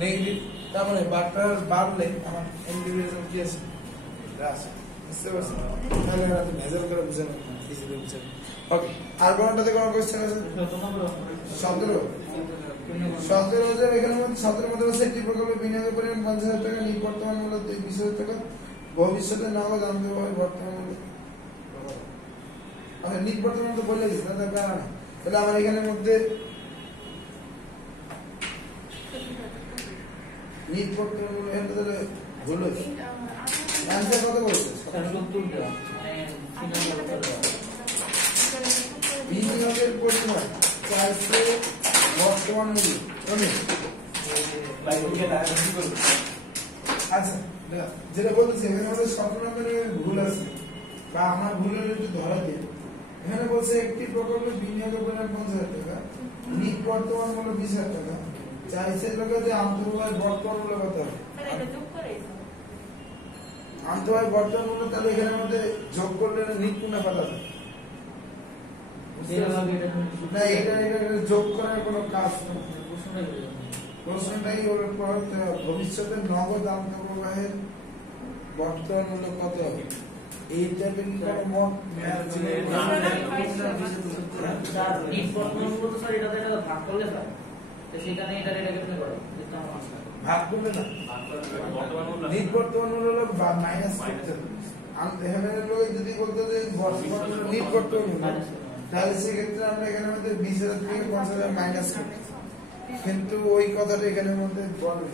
Negative, তার মানে বারটা বাড়লে আমার ইন্ডিভিজুয়াল কি আছে আছে, বুঝতে পারছেন? তাহলে আপনি ভেজাল করে বুঝেন না, ইজিলি বুঝেন। ওকে, আর কোনটাতে কোন কোশ্চেন আছে? 17 17 এখানে 17 মধ্যে হচ্ছে একটি প্রকল্পে বিনিয়োগের পরিমাণ 50,000 টাকা, বর্তমান মূল্য 20,000 টাকা, ভবিষ্যতে নগদ আনতে হবে বর্তমান মূল্য। আচ্ছা, নিট বর্তমান তো বলে দিচ্ছি না, তাহলে আমার এখানের মধ্যে নিট বর্তমান মূল্য এখানে তাহলে ভুল হয়েছে। অ্যান্সার কত বলছে? বিনিয়োগের পরিমাণ চাইছে বর্তমান মূল্য। আচ্ছা, যেটা বলতেছি এখানে আমাদের 17 নম্বরের ভুল আছে বা আমার ভুলের একটু ধরা দিয়ে, এখানে বলছে একটি প্রকল্পে বিনিয়োগের পরিমাণ 50,000 টাকা, নিট বর্তমান মূল্য 20,000 টাকা, চাইছে লোকে যে আন্তর্জাতিক বর্তমান মূল্য কত হবে? আন্তর্জাতিক বর্তমান মূল্য, তাহলে এখানের মধ্যে যোগ করলে নিট কোনটা পাওয়া যাবে না, এটা যোগ করার কোনো কাজ নেই। প্রশ্নটাই ওর পর ভবিষ্যতের নগদ আন্তঃপ্রবাহের বর্তমান মূল্য কত হবে, এইটাকে কি কোনো মোট ম্যাথ ছিল? ভাগ করলে হয়, সেখানে এটা কেমনে করে ভাগ করলে না, নিট বর্তমান মূল্য হলো মাইনাস করতে হবে। এখানে লোক যদি বলতো যে বর্তমান নিট বর্তমান মূল্য, তাহলে সেক্ষেত্রে আমরা এখানের মধ্যে 20,000 থেকে 50,000 মাইনাস করি, কিন্তু ওই কথাটা এখানের মধ্যে বলবে।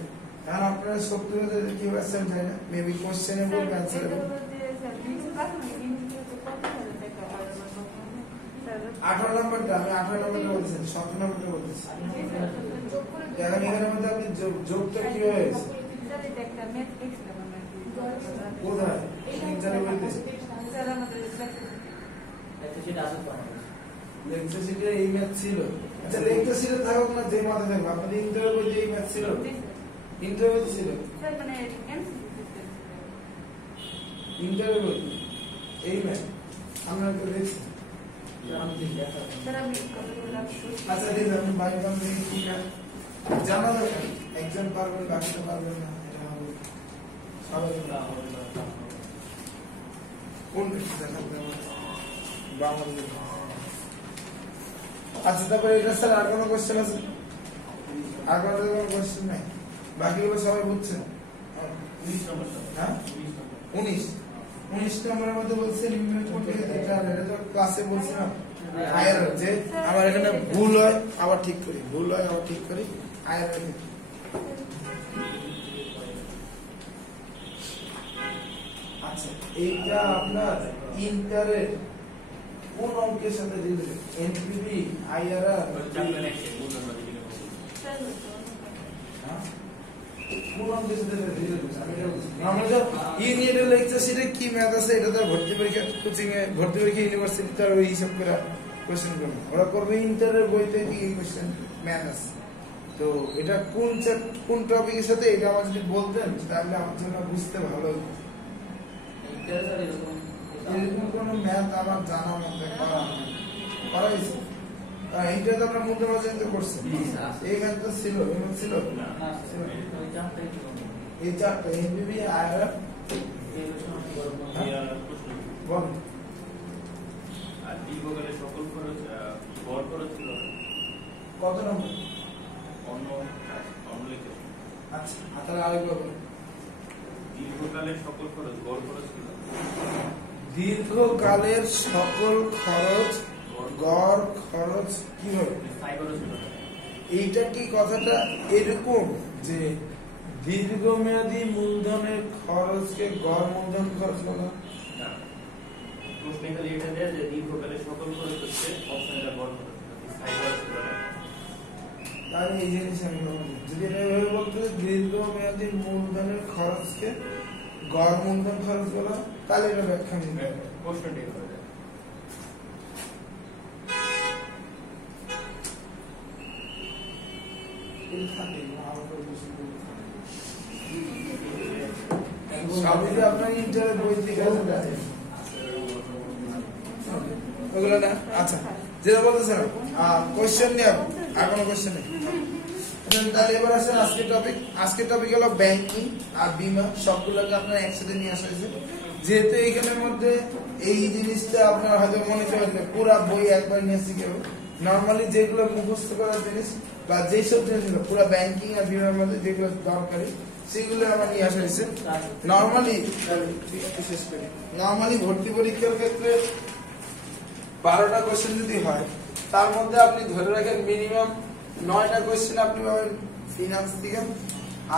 কারণ আপনারা 70,000 কি পাচ্ছেন জানি না, মেবি কোশ্চেনে বলবে অ্যান্সারে বলবে 18 নম্বরটা, আমি 18 নম্বরটা বলতেছি, 17 নম্বরটা বলতেছি। এখন এখানের মধ্যে আপনি যোগটা কি হয়েছে কোথায় লেকচার শিটে এই ম্যাথ ছিল। আচ্ছা, লেকচার শিটে থাকুক না, যে মাথায় থাকবে আপনাদের ইন্টারভিউ বইতে এই ম্যাথ ছিল, ইন্টারভিউ ছিল, ইন্টারভিউ বইতে এই ম্যাথ আমরা তো দেখছি। আচ্ছা, ঠিক আছে, আপনি বাইরে পান দেখি কি না জানা দরকার, একজন পারবেন বাকিটা পারবেন না, এটা হবে সবাই কোন বাংলা। আচ্ছা, তারপরে এটা স্যার আর কোনো কোশ্চেন আছে? আর কোনো কোশ্চেন নাই, বাকিগুলো সবাই বুঝছেন? হ্যাঁ, 19 নম্বরের মধ্যে বলছে এটা তো ক্লাসে বলছিলাম আয়ার, যে আমার এখানে ভুল হয় আবার ঠিক করি, ভুল হয় আবার ঠিক করি, আয়ার। আচ্ছা, এইটা আপনার ইন্টারের কোন অঙ্কের সাথে রিলেটেড? এনপিভি, আইআরআর, কোন অঙ্কের সাথে রিলেটেড? আমরা তো ইউনিটের লেকচার শিটে কি ম্যাথ আছে, এটা তো ভর্তি পরীক্ষা কোচিং এ, ভর্তি পরীক্ষা ইউনিভার্সিটি তো ওই হিসাব করে কোশ্চেন করবে, ওরা করবে ইন্টারের বইতে কি কোশ্চেন ম্যাথ আছে। তো এটা কোন টপিকের সাথে, এটা আমার যদি বলতেন তাহলে আমার জন্য বুঝতে ভালো হতো। এরকম কোন ম্যাথ আমার জানা মতে করা হয়েছে, এইটা তো আমরা মধ্যে মাঝে করছি, এই ম্যাথ তো ছিল, এই চারটা এনপিভি, আইআরআর, বল। আর দীর্ঘকালে সকল খরচ গড় খরচ ছিল কত নম্বর? অন্য লিখে। আচ্ছা, তাহলে আরেকবার বল। দীর্ঘকালের সকল খরচ গড় খরচ ছিল। দীর্ঘকালের সকল খরচ গড় খরচ কি হবে? এইটা কি কথাটা এরকম যে দীর্ঘমেয়াদী মূলধনের খরচকে গড় মূলধন খরচ বলা? প্রশ্নে খালি এটা দেয় যে দীর্ঘকালের সকল খরচ হচ্ছে অপশনটা গড় খরচ, স্থায়ী খরচ বলা। তাহলে এই জিনিস আমি যদি এটা এভাবে বলতে দীর্ঘমেয়াদী মূলধনের খরচকে গড় মূলধন খরচ বলা, তাহলে এটা ব্যাখ্যা নিতে হবে। প্রশ্নটি করে দেয় আপনার ইন্টারের বই থেকে ওগুলো না। আচ্ছা, যেটা বলতেছিলাম কোয়েশ্চেন নিয়ে আর কোনো কোয়েশ্চেন নেই। তাহলে এবার আসেন আজকের টপিক হলো ব্যাংকিং আর বীমা, সবগুলোকে আপনার একসাথে নিয়ে আসা হয়েছে। যেহেতু এইখানের মধ্যে এই জিনিসটা আপনার হয়তো মনে করবে পুরো বই একবার নিয়ে শিখে, নর্মালি যেগুলো মুখস্থ করার জিনিস বা যেসব জিনিসগুলো পুরো ব্যাংকিং আর বীমার মধ্যে যেগুলো দরকারি সেগুলো আমার নিয়ে আসা হয়েছে। নর্মালি ভর্তি পরীক্ষার ক্ষেত্রে 12টা কোশ্চেন যদি হয়, তার মধ্যে আপনি ধরে রাখেন মিনিমাম 9টা কোশ্চেন আপনি পাবেন ফিনান্স থেকে,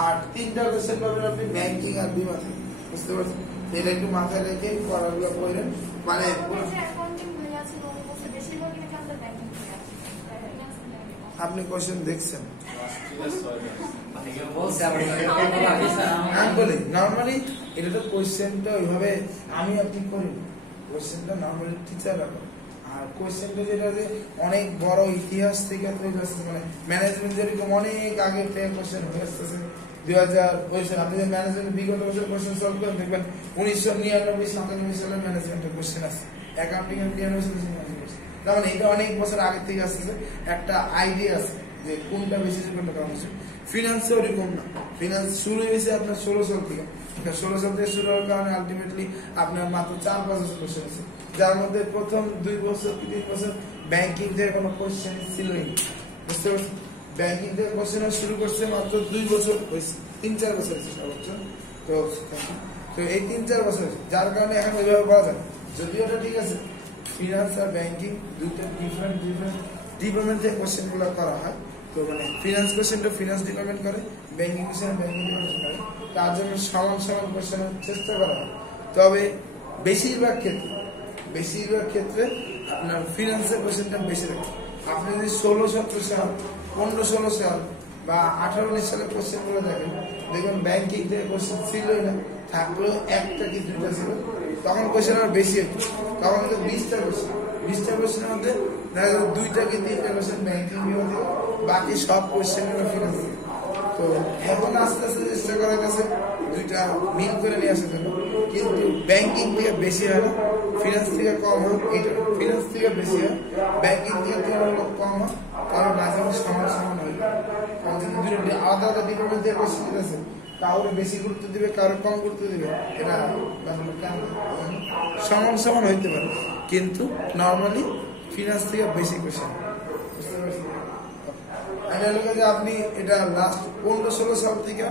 আর 3টা কোশ্চেন পাবেন আপনি ব্যাংকিং আর বীমা থেকে। বুঝতে পারছেন? এটা একটু মাথায় রেখে পড়াগুলো করলেন, মানে আপনি কোশ্চেন দেখছেন। আমি বলি নর্মালি এটা তো কোশ্চেনটা ওইভাবে আমি আপনি করি, কোশ্চেনটা নর্মালি টিচাররা করে। আর কোশ্চেনটা যেটা যে অনেক বড় ইতিহাস থেকে তৈরি হচ্ছে, মানে ম্যানেজমেন্ট যেরকম অনেক আগে থেকে কোশ্চেন হয়ে আসতেছে 2000 কোশ্চেন। আপনি যে ম্যানেজমেন্ট বিগত বছর কোশ্চেন সলভ করেন দেখবেন 1999-97 সালের ম্যানেজমেন্টের কোশ্চেন আছে, অ্যাকাউন্টিং এর 93 সালের কোশ্চেন। তার মানে এটা অনেক বছর আগে থেকে আসতেছে, একটা আইডিয়া আছে যে কোনটা বেশি কোনটা কম আছে। ফিনান্সও এরকম না, ফিনান্স শুরু হয়েছে আপনার 16 সাল থেকে। 16 সাল থেকে শুরু হওয়ার কারণে আলটিমেটলি আপনার মাত্র 4-5 বছর কোশ্চেন আছে, যার মধ্যে প্রথম 2 বছর কি 3 বছর ব্যাংকিং থেকে কোনো কোশ্চেন ছিলই না। বুঝতে পারছেন? ব্যাংকিং থেকে কোশ্চেন শুরু করছে মাত্র 2 বছর হয়েছে, 3-4 বছর হয়েছে সর্বোচ্চ। তো এই 3-4 বছর, যার কারণে এখন ওইভাবে বলা যায়। যদিও এটা ঠিক আছে, ফিনান্স আর ব্যাংকিং দুইটা ডিফারেন্ট ডিপার্টমেন্ট থেকে কোশ্চেন গুলো করা হয়। তো মানে ফিনান্স কোশ্চেনটা ফিনান্স ডিপার্টমেন্ট করে, ব্যাংকিং কোশ্চেন ব্যাংকিং ডিপার্টমেন্ট করে, তার জন্য সমান কোশ্চেনের চেষ্টা করা হয়। তবে বেশিরভাগ ক্ষেত্রে আপনার ফিনান্সের কোশ্চেনটা বেশি থাকে। আপনি যদি 16-17 সাল, 15-16 সাল বা 18-19 সালের কোশ্চেন গুলো দেখেন, দেখবেন ব্যাংকিং থেকে কোশ্চেন ছিলই না, থাকলেও 1টা কি 2টা ছিল। তখন কোশ্চেন আর বেশি হতো, তখন কিন্তু 20টা কোশ্চেনের মধ্যে 2টা কি 3টা কোশ্চেন ব্যাংকিং বিভাগ থেকে, বাকি সব কোশ্চেন হলো ফিনান্স। তো এখন আস্তে আস্তে চেষ্টা করা গেছে দুইটা মিল করে নিয়ে আসার জন্য, কিন্তু ব্যাংকিং থেকে বেশি হয় না, ফিনান্স থেকে কম হয়। এটা ফিনান্স থেকে বেশি হয়, ব্যাংকিং থেকে তুলনামূলক কম হয়, কারণ মাঝামাঝি সমান হয়। কারণ যদি দুটো আলাদা ডিপার্টমেন্ট থেকে কোশ্চেন আছে, কাউরে বেশি গুরুত্ব দিবে, কারো কম গুরুত্ব দিবে, এটা সমান হইতে পারে, কিন্তু নর্মালি ফিনান্স থেকে বেশি কোশ্চেন। বুঝতে পারছেন? আপনি এটা লাস্ট 15-16 সাল থেকে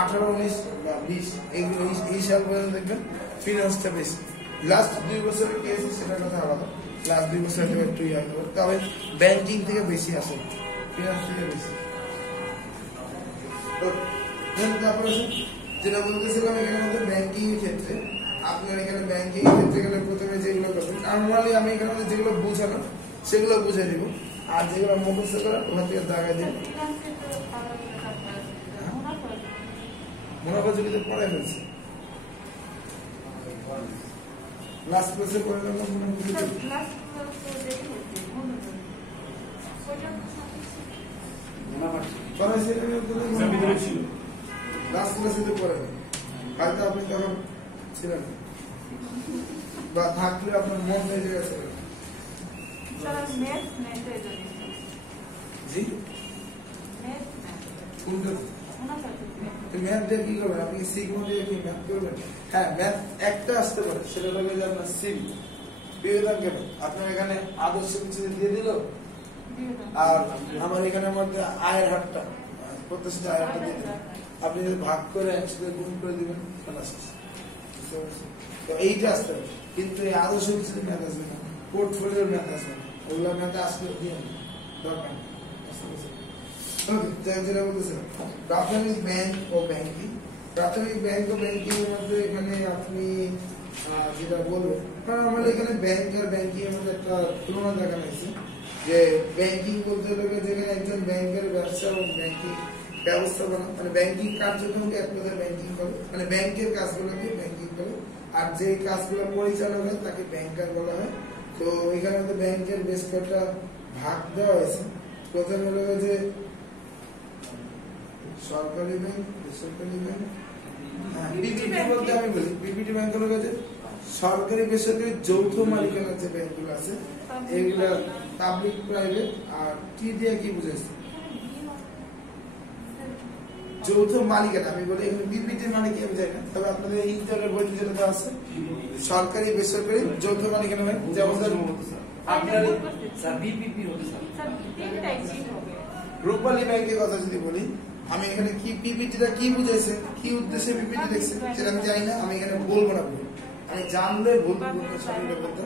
18-19 বা 20 এই সাল পর্যন্ত দেখবেন ফিনান্সটা বেশি। লাস্ট 2 বছরের কি আছে সেটার কথা আলাদা, লাস্ট 2 বছর একটু ইয়ে হবে, তবে ব্যাংকিং থেকে বেশি আসে, ফিনান্স থেকে বেশি। তারপরে যেটা বলতেছিলাম, এখানে মধ্যে ব্যাংকিং এর ক্ষেত্রে আপনার এখানে ব্যাংকিং এর ক্ষেত্রে গেলে প্রথমে যেগুলো করবেন, নর্মালি আমি এখানে যেগুলো বুঝানো সেগুলো বুঝে দিব, আর যেগুলো মুখস্থ করা ওখান থেকে জায়গা দিয়ে মুনাফা যদি পড়াই ফেলছে লাস্ট ক্লাসে পড়ে গেলাম লাস্ট ক্লাসে তো পড়ে হয়তো আপনি তখন ছিলেন বা থাকলে আপনার মন হয়ে গেছে। জি ম্যাথ দিয়ে কি করবেন আপনি? সিগমা দিয়ে কি ম্যাথ করবেন? হ্যাঁ, ম্যাথ একটা আসতে পারে, সেটা হলো যে আপনার সিম বিবেদন কেন আপনার এখানে আদর্শ কিছু দিয়ে দিল, আর আমার এখানের মধ্যে আয়ের হারটা প্রত্যাশিত আয়ের হারটা দিয়ে দিলেন, আপনি যদি ভাগ করে একসাথে গুণ করে দিবেন, তো এইটা আসতে হবে। কিন্তু এই আদর্শ কিছু ম্যাথ আসবে না, পোর্টফোলিওর ম্যাথ আসবে না, ওগুলো ম্যাথ আসলে দিয়ে দরকার যেটা বলতেছিলাম প্রাথমিক ব্যাংক ও ব্যাংকিং। প্রাথমিক ব্যাংক ও ব্যাংকিং এর মধ্যে এখানে আপনি যেটা বলবেন, কারণ আমাদের এখানে ব্যাংক আর ব্যাংকিং এর মধ্যে একটা তুলনা দেখানো হয়েছে যে ব্যাংকিং বলতে গেলে যেখানে একজন ব্যাংকের ব্যবসা এবং ব্যাংকিং ব্যবস্থাপনা মানে ব্যাংকিং কার্যক্রমকে এক কথায় ব্যাংকিং করে, মানে ব্যাংকের কাজগুলোকে ব্যাংকিং করে, আর যে কাজগুলো পরিচালনা হয় তাকে ব্যাংকার বলা হয়। তো এখানে মধ্যে ব্যাংকের বেশ কয়েকটা ভাগ দেওয়া হয়েছে। প্রথম হলো যে সরকারি ব্যাংক, বেসরকারি ব্যাংক। পিপিপি বলতে আমি বলি পিপিপি ব্যাংক হলো যে সরকারি বেসরকারি যৌথ মালিকানার যে ব্যাংকগুলো আছে এগুলা পাবলিক প্রাইভেট। আর টি দিয়ে কি বুঝাইছে? যৌথ মালিকানা, আমি বলি এখানে পিপিটি মানে কি আমি জানি না, তবে আপনাদের ইন্টারের বইতে যেটা দেওয়া আছে সরকারি বেসরকারি যৌথ মালিকানা ব্যাংক, যেমন আপনার বিপিপি হতে রূপালী ব্যাংকের কথা যদি বলি, আমি এখানে কি পিপিটিটা কি বুঝাইছে, কি উদ্দেশ্যে পিপিটি দেখছে সেটা আমি জানি না, আমি এখানে বলবো না, আমি জানলে বলতে বলতে।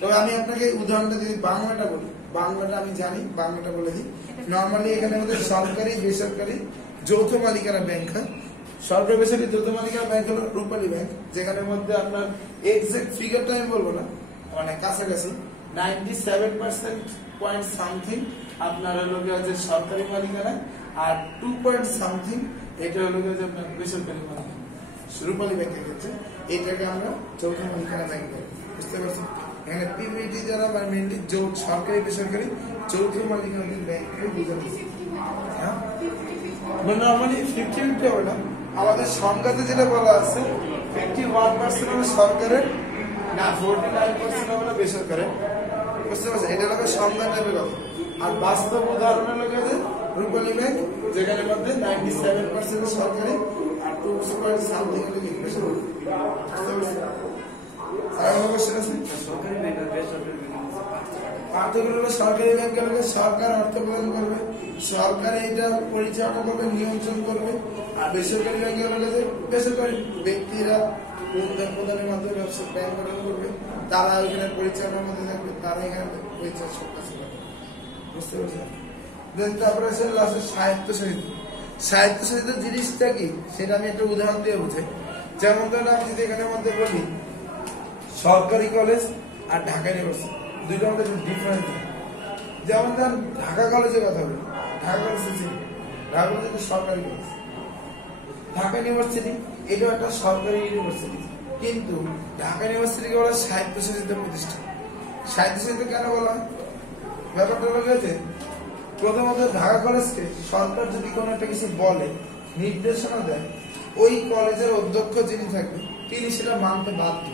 তবে আমি আপনাকে উদাহরণটা যদি বাংলাটা বলি, বাংলাটা আমি জানি, বাংলাটা বলে দিই। নর্মালি এখানে আমাদের সরকারি বেসরকারি যৌথ মালিকানা ব্যাংক হয়। সরকারি বেসরকারি যৌথ মালিকানা ব্যাংক হলো রূপালী ব্যাংক, যেখানের মধ্যে আপনার এক্সাক্ট ফিগারটা আমি বলবো না, মানে কাছাকাছি 97% পয়েন্ট সামথিং আপনার হলো যে সরকারি মালিকানা, আর 2 পয়েন্ট সামথিং এটা হলো যে আপনার বেসরকারি মালিকানা। রূপালী ব্যাংকের ক্ষেত্রে এটাকে আমরা যৌথ মালিকানা ব্যাংক বলি, বুঝতে পারছি? এখানে পিপিটি যারা মেইনলি সরকারি বেসরকারি যৌথ মালিকানা ব্যাংককে বোঝাচ্ছে। হ্যাঁ, নর্মালি 50-50 হবে না, আমাদের সংজ্ঞাতে যেটা বলা আছে 51% হলো সরকারের, না 49% হলো বেসরকারের, বুঝতে পারছেন? এটা হলো সংজ্ঞা টাইপের কথা। আর বাস্তব উদাহরণ হলো যে রূপালী ব্যাংক, যেখানে মধ্যে 97% সরকারি আর 2.something হলো বেসরকারি, বুঝতে পারছেন? আর অবশ্যই আছে সরকারি ব্যাংক আর বেসরকারি ব্যাংক পার্থক্য হলো সরকারি ব্যাংকের হলে সরকার অর্থ প্রদান করবে, সরকার এটা পরিচালনা করবে, নিয়ন্ত্রণ করবে। আর বেসরকারি ব্যাংকের হলে যে বেসরকারি ব্যক্তিরা লেনদেন প্রদানের মাধ্যমে ব্যবসা ব্যাংক গঠন করবে, তারা এখানে পরিচালনার মধ্যে থাকবে, তারা এখানে পরিচালনা সব কাজ করবে, বুঝতে পারছেন? দেন তারপরে আছে লাস্টে স্বায়ত্তশাসিত। স্বায়ত্তশাসিত জিনিসটা কি সেটা আমি একটা উদাহরণ দিয়ে বুঝাই। যেমন ধরেন আমি যদি এখানের মধ্যে বলি সরকারি কলেজ আর ঢাকা ইউনিভার্সিটি, দুইটার মধ্যে ডিফারেন্স। যেমন ধরেন ঢাকা কলেজের কথা বলি, ঢাকা কলেজ ঢাকা কলেজ সরকারি কলেজ, ঢাকা ইউনিভার্সিটি এটাও একটা সরকারি ইউনিভার্সিটি, কিন্তু ঢাকা ইউনিভার্সিটিকে বলা হয় স্বায়ত্তশাসিত প্রতিষ্ঠান। স্বায়ত্তশাসিত কেন বলা হয়? ব্যাপারটা হলো গেছে, প্রথমত ঢাকা কলেজকে সরকার যদি কোনো একটা কিছু বলে, নির্দেশনা দেয়, ওই কলেজের অধ্যক্ষ যিনি থাকবে তিনি সেটা মানতে বাধ্য,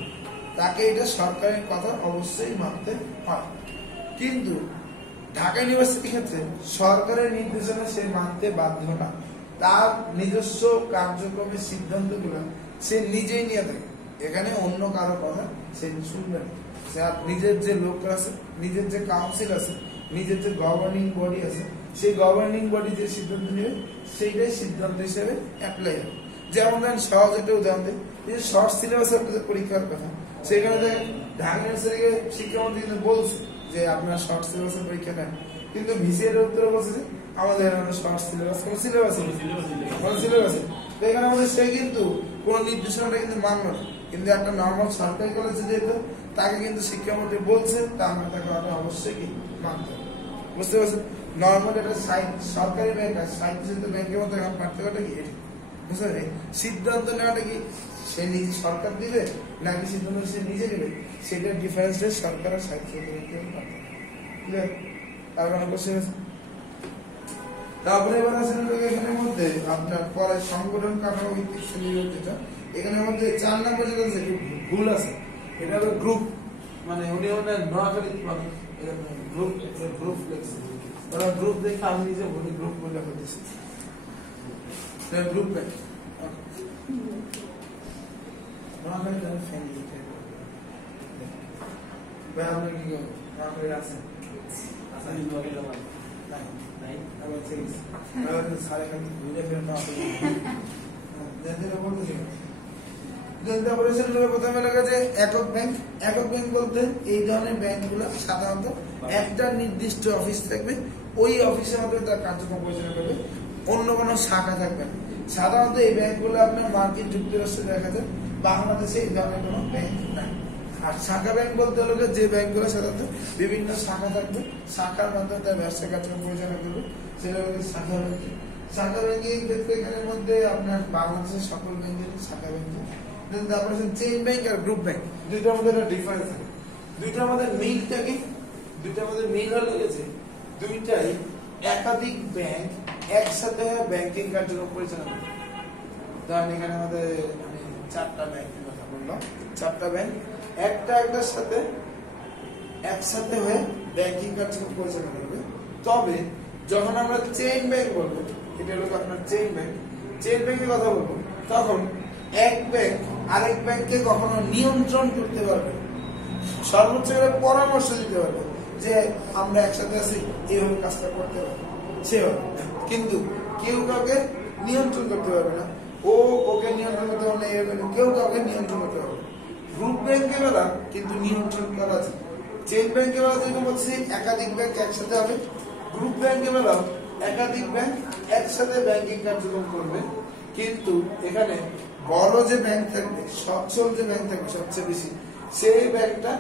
তাকে এটা সরকারের কথা অবশ্যই মানতে হয়। কিন্তু ঢাকা ইউনিভার্সিটির ক্ষেত্রে সরকারের নির্দেশনা সে মানতে বাধ্য না, তার নিজস্ব কার্যক্রমের সিদ্ধান্তগুলো সে নিজেই নিয়ে থাকে, এখানে অন্য কারো কথা সে শুনবে না। নিজের যে লোক আছে, নিজের যে কাউন্সিল আছে, নিজের যে গভর্নিং বডি আছে, সেই গভর্নিং বডি যে সিদ্ধান্ত নেবে সেইটাই সিদ্ধান্ত হিসেবে অ্যাপ্লাই হবে। যেমন ধরেন সহজ একটা উদাহরণ দিই, যে শর্ট সিলেবাসের পরীক্ষার কথা, সেখানে ঢাকা ইউনিভার্সিটিকে শিক্ষামন্ত্রী কিন্তু বলছে যে আপনার শর্ট সিলেবাসের পরীক্ষা নেন, কিন্তু ভিসিএর উত্তরে বলছে যে আমাদের শর্ট সিলেবাস কোনো সিলেবাস তো এখানে আমাদের সে কিন্তু কোন নির্দেশনাটা কিন্তু মানলো না, কিন্তু একটা নর্মাল সরকারি কলেজে যেত তাকে কিন্তু শিক্ষামন্ত্রী বলছে, তা আমরা তাকে অবশ্যই কি মানতে হবে, বুঝতে পারছেন? নর্মাল একটা সরকারি ব্যাংক আর স্বায়ত্তশাসিত ব্যাংকের মধ্যে এখন পার্থক্যটা কি এটি, বুঝতে পারছেন? সিদ্ধান্ত নেওয়াটা কি সে নিজে সরকার দিবে নাকি সিদ্ধান্ত সে নিজে নেবে, সেটার ডিফারেন্স সরকার আর স্বায়ত্তশাসিত ব্যাংকের ক্লিয়ার? তার কারণে বসে গেছে। তারপরে এবার আসেন এখানের মধ্যে আপনার পরে সংগঠন কাঠামো ভিত্তিক শ্রেণীবিভাগ, যেটা এখানের মধ্যে 4 নম্বর যেটা আছে ভুল আছে, এটা হলো গ্রুপ, মানে উনি নোয়াখালী গ্রুপ গ্রুপ লেখছে, ওরা গ্রুপ দেখে আমি নিজে বলি গ্রুপ বলে করতেছি, গ্রুপ ব্যাংক নোয়াখালী ফ্যামিলি আপনি কি নোয়াখালী আছেন? একক ব্যাংক। একক ব্যাংক বলতে এই ধরনের ব্যাংকগুলো সাধারণত একটা নির্দিষ্ট অফিস থাকবে, ওই অফিসের মধ্যে তার কার্যক্রম পরিচালনা করবে, অন্য কোনো শাখা থাকবে না। সাধারণত এই ব্যাংকগুলো আপনার মার্কিন যুক্তরাষ্ট্রে দেখা যায়, বাংলাদেশে এই ধরনের কোনো ব্যাংক নাই। আর শাখা ব্যাংক বলতে হলো যে ব্যাংকগুলো সাধারণত বিভিন্ন শাখা থাকবে, শাখার মাধ্যমে তার ব্যবসা কার্যক্রম পরিচালনা করবে, সেটা হলো শাখা ব্যাংক। শাখা ব্যাংকিং ক্ষেত্রে এখানের মধ্যে আপনার বাংলাদেশের সকল ব্যাংকের শাখা ব্যাংকিং। তারপরে চেইন ব্যাংক আর গ্রুপ ব্যাংক, দুইটার মধ্যে একটা ডিফারেন্স থাকে। দুইটার মধ্যে মিলটা কি? দুইটার মধ্যে মিল হয়ে গেছে দুইটাই একাধিক ব্যাংক একসাথে ব্যাংকিং কার্যক্রম পরিচালনা করে। ধরেন এখানে আমাদের আমি 4টা ব্যাংকের কথা বললাম, 4টা ব্যাংক একটার সাথে একসাথে হয়ে ব্যাংকিং কার্যক্রম পরিচালনা করবে। তবে যখন আমরা চেইন ব্যাংক বলবো, এটা হলো আপনার চেইন ব্যাংক, চেইন ব্যাংকের কথা বলবো, তখন এক ব্যাংক আরেক ব্যাংককে কখনো নিয়ন্ত্রণ করতে পারবে, সর্বোচ্চ পরামর্শ দিতে পারবে যে আমরা একসাথে আছি, এইভাবে কাজটা করতে পারবো সেভাবে, কিন্তু কেউ কাউকে নিয়ন্ত্রণ করতে পারবে না, ও ওকে নিয়ন্ত্রণ করতে পারবে না, কেউ কাউকে নিয়ন্ত্রণ করতে পারবে। গ্রুপ ব্যাংকের বেলা কিন্তু নিয়ন্ত্রণ করা যায়। চেইন ব্যাংকের বেলা যেটা বলছি একাধিক ব্যাংক একসাথে হবে, গ্রুপ ব্যাংকের বেলা একাধিক ব্যাংক একসাথে ব্যাংকিং কার্যক্রম করবে, কিন্তু এখানে বড় যে ব্যাংক থাকবে, সচ্ছল যে ব্যাংক থাকবে সবচেয়ে বেশি, সেই ব্যাংকটা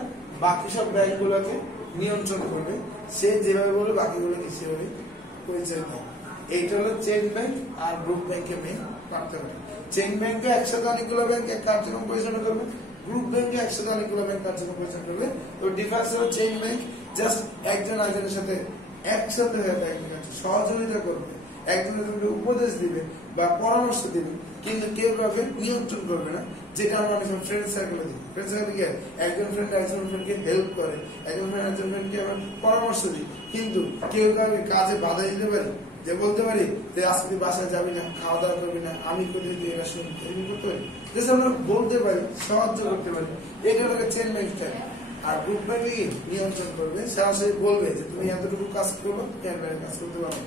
বাকি সব ব্যাংকগুলোকে নিয়ন্ত্রণ করবে, সে যেভাবে বলবে বাকিগুলোকে সেভাবে পরিচয় দেয়। এইটা হলো চেইন ব্যাংক আর গ্রুপ ব্যাংকের মেইন পার্থক্য। চেইন ব্যাংকে একসাথে অনেকগুলো ব্যাংক কার্যক্রম পরিচালনা করবে, গ্রুপ ব্যাংকে একসাথে অনেকগুলো ব্যাংক কার্যক্রম পরিচালনা করবে। তো ডিফারেন্স হলো চেইন ব্যাংক জাস্ট একজন আরেকজনের সাথে একসাথে হয়ে ব্যাংকিং কাজ সহযোগিতা করবে, একজনের উপদেশ দিবে বা পরামর্শ দিবে, কিন্তু কেউ কাউকে নিয়ন্ত্রণ করবে না, যেটা আমরা অনেক সময় ফ্রেন্ড সার্কেলে দিই। ফ্রেন্ড সার্কেলে গিয়ে একজন ফ্রেন্ড একজন ফ্রেন্ডকে হেল্প করে, একজন ফ্রেন্ড একজন ফ্রেন্ডকে আমরা পরামর্শ দিই, কিন্তু কেউ কাউকে কাজে বাধা দিতে পারি, যে বলতে পারি যে আজকে বাসায় যাবি না, খাওয়া দাওয়া করবি না, আমি করে দিই, এরা শুনতে করতে পারি, যে আমরা বলতে পারি, সাহায্য করতে পারি। এটা হলো চেইন ব্যাংক স্টাইল। আর গ্রুপ ব্যাংকে নিয়ন্ত্রণ করবে, সরাসরি বলবে যে তুমি এতটুকু কাজ করবো, কাজ করতে পারো।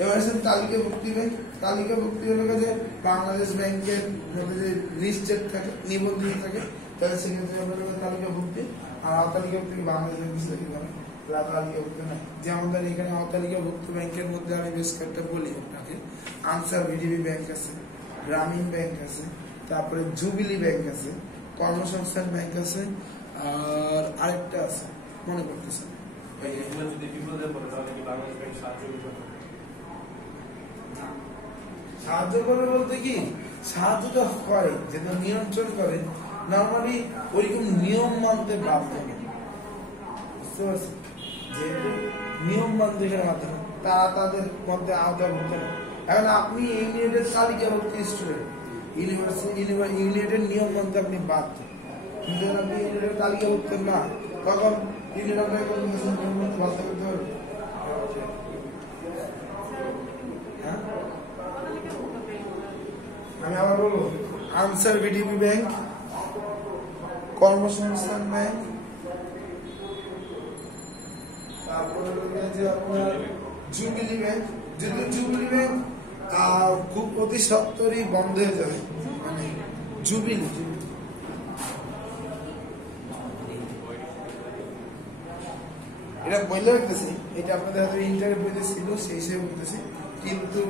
এবার তালিকাভুক্তি ব্যাংক। তালিকাভুক্তি হলো যে বাংলাদেশ ব্যাংকের মধ্যে যে লিস্টেড থাকে, নিবন্ধিত থাকে, তাহলে সেক্ষেত্রে আমরা তালিকাভুক্তি। আর অতালিকাভুক্তি বাংলাদেশ ব্যাংক তালিকাভুক্ত নাই। যেমন ধর এখানে অতালিকাভুক্ত ব্যাংকের মধ্যে আমি বেশ কয়েকটা বলি আপনাকে। আনসার ভিডিবি ব্যাংক আছে, গ্রামীণ ব্যাংক আছে, তারপরে জুবিলি ব্যাংক আছে, কর্মসংস্থান ব্যাংক আছে, আর আরেকটা আছে মনে করতেছে। সাহায্য করে বলতে কি, সাহায্য তো করে, যেটা নিয়ন্ত্রণ করে, নর্মালি ওইরকম নিয়ম মানতে বাধ্য না, বুঝতে পারছি? যেহেতু নিয়ম মানতে মাধ্যমে তারা তাদের মধ্যে আওতাভুক্ত না। এখন আপনি ইউনিটের তালিকাভুক্ত স্টুডেন্ট, ইউনিটের নিয়ম মানতে আপনি বাধ্য, কিন্তু আপনি ইউনিটের তালিকাভুক্ত না, তখন ইউনিট আপনাকে নিয়ম মানতে বাধ্য করতে হবে। আমি আবার বলবো, আনসার ভিডিবি ব্যাংক, কর্মসংস্থান ব্যাংক, তারপরে যে আপনার জুবিলি ব্যাংক। যদি জুবিলি ব্যাংক খুব অতি সত্তরই বন্ধ হয়ে যাবে, মানে জুবিলি এটা বললে রাখতেছি, এটা আপনাদের হয়তো ইন্টারের বইতে ছিল সেই হিসেবে বলতেছি, কিন্তু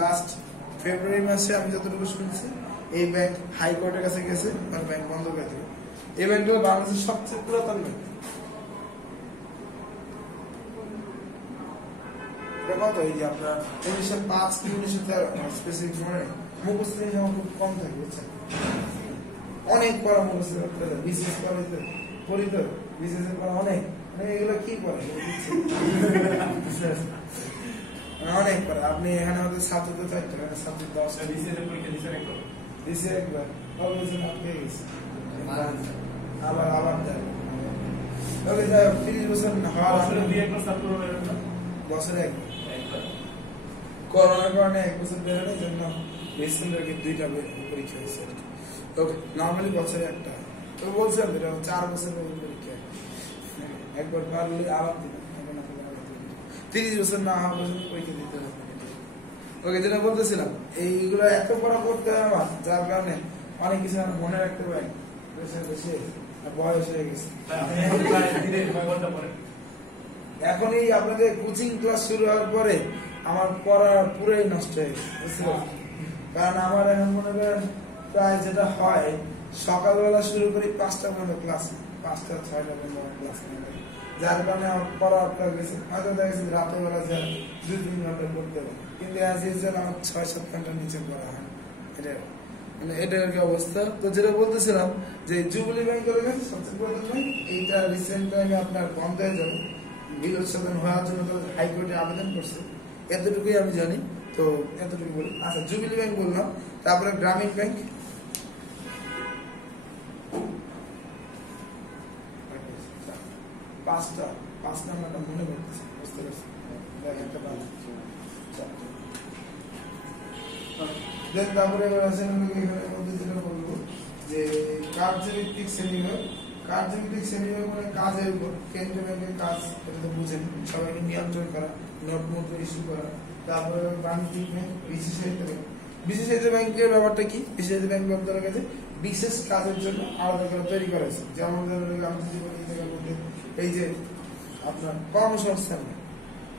লাস্ট ফেব্রুয়ারি মাসে আমি যতটুকু শুনছি এই ব্যাংক হাইকোর্টের কাছে গেছে, আর ব্যাংক বন্ধ করে দেবে। এই ব্যাংকটা বাংলাদেশের সবচেয়ে পুরাতন ব্যাংক। কত এই যে আপনার 1905 কি 1913 স্পেসিফিক মনে মুখস্থ আমার খুব কম থাকে, বুঝছেন? অনেক পড়া মুখস্থ করতে হবে, বিশেষ করে পড়িত বিশেষ পড়া অনেক, এগুলো কি পড়ে অনেক পড়া। আপনি এখানে আমাদের ছাত্র তো থাকতে হবে, ছাত্র 10 দিছে একবার আবার আবার দেয়। তবে যাই হোক 30 বছর বছরে একবার করোনার কারণে 1 বছর বেরোনোর জন্য রিসেন্টলি 2টা পরীক্ষা হয়েছে। ওকে, নর্মালি বছরে একটা, তো বলছেন 4 বছরের পরীক্ষা, একবার পারলে আবার দিবেন, 30 বছর না হওয়া পর্যন্ত পরীক্ষা দিতে হবে। ওকে, যেটা বলতেছিলাম, এইগুলো এত পড়া করতে হয় আমার, যার কারণে অনেক কিছু আমি মনে রাখতে পারি, বয়স হয়ে গেছে। এখন এই আপনাদের কোচিং ক্লাস শুরু হওয়ার পরে আমার পড়া পুরোই নষ্ট হয়ে গেছে, বুঝতে পারছি? কারণ আমার এখন মনে করেন প্রায় যেটা হয়, সকালবেলা শুরু করি 5টা পর্যন্ত ক্লাস, 5টা 6টা পর্যন্ত ক্লাস, যার কারণে আমার পড়া আটকা গেছে। হয়তো দেখা গেছে রাতের বেলা যে 2-3 ঘন্টা পড়তে হবে, কিন্তু অ্যাজ ইউজুয়াল আমার 6-7 ঘন্টার নিচে পড়া হয়। এটা মানে এটা আর কি অবস্থা। তো যেটা বলতেছিলাম যে জুবিলি ব্যাংক করবেন সবচেয়ে পুরাতন ব্যাংক, এইটা রিসেন্ট টাইমে আপনার বন্ধ হয়ে যাবে, বিলোচ্ছেদন হওয়ার জন্য হাইকোর্টে আবেদন করছে, এতটুকুই আমি জানি। তো এতটুকু বলি। আচ্ছা, জুবিলি ব্যাংক বললাম, তারপরে গ্রামীণ ব্যাংক, পাঁচ নাম্বারটা মনে করতেছি, বুঝতে পারছি। দেন তারপরে এবার আছে এখানে মধ্যে যেটা বলবো যে কার্যভিত্তিক শ্রেণীবিভাগ। কার্যভিত্তিক শ্রেণীবিভাগ মানে কাজের উপর, কেন্দ্রীয় ব্যাংকের কাজ, এটা তো বুঝেন, সবাইকে নিয়ন্ত্রণ করা, নোট মুদ্রা ইস্যু করা। তারপরে বাণিজ্যিক ব্যাংক, বিশেষায়িত ব্যাংক। বিশেষায়িত ব্যাংকের ব্যাপারটা কি? বিশেষায়িত ব্যাংক আপনাদের কাছে বিশেষ কাজের জন্য আলাদা করে তৈরি করা হয়েছে। যেমন ধরুন আমি যদি বলি এই যে আপনার কর্মসংস্থান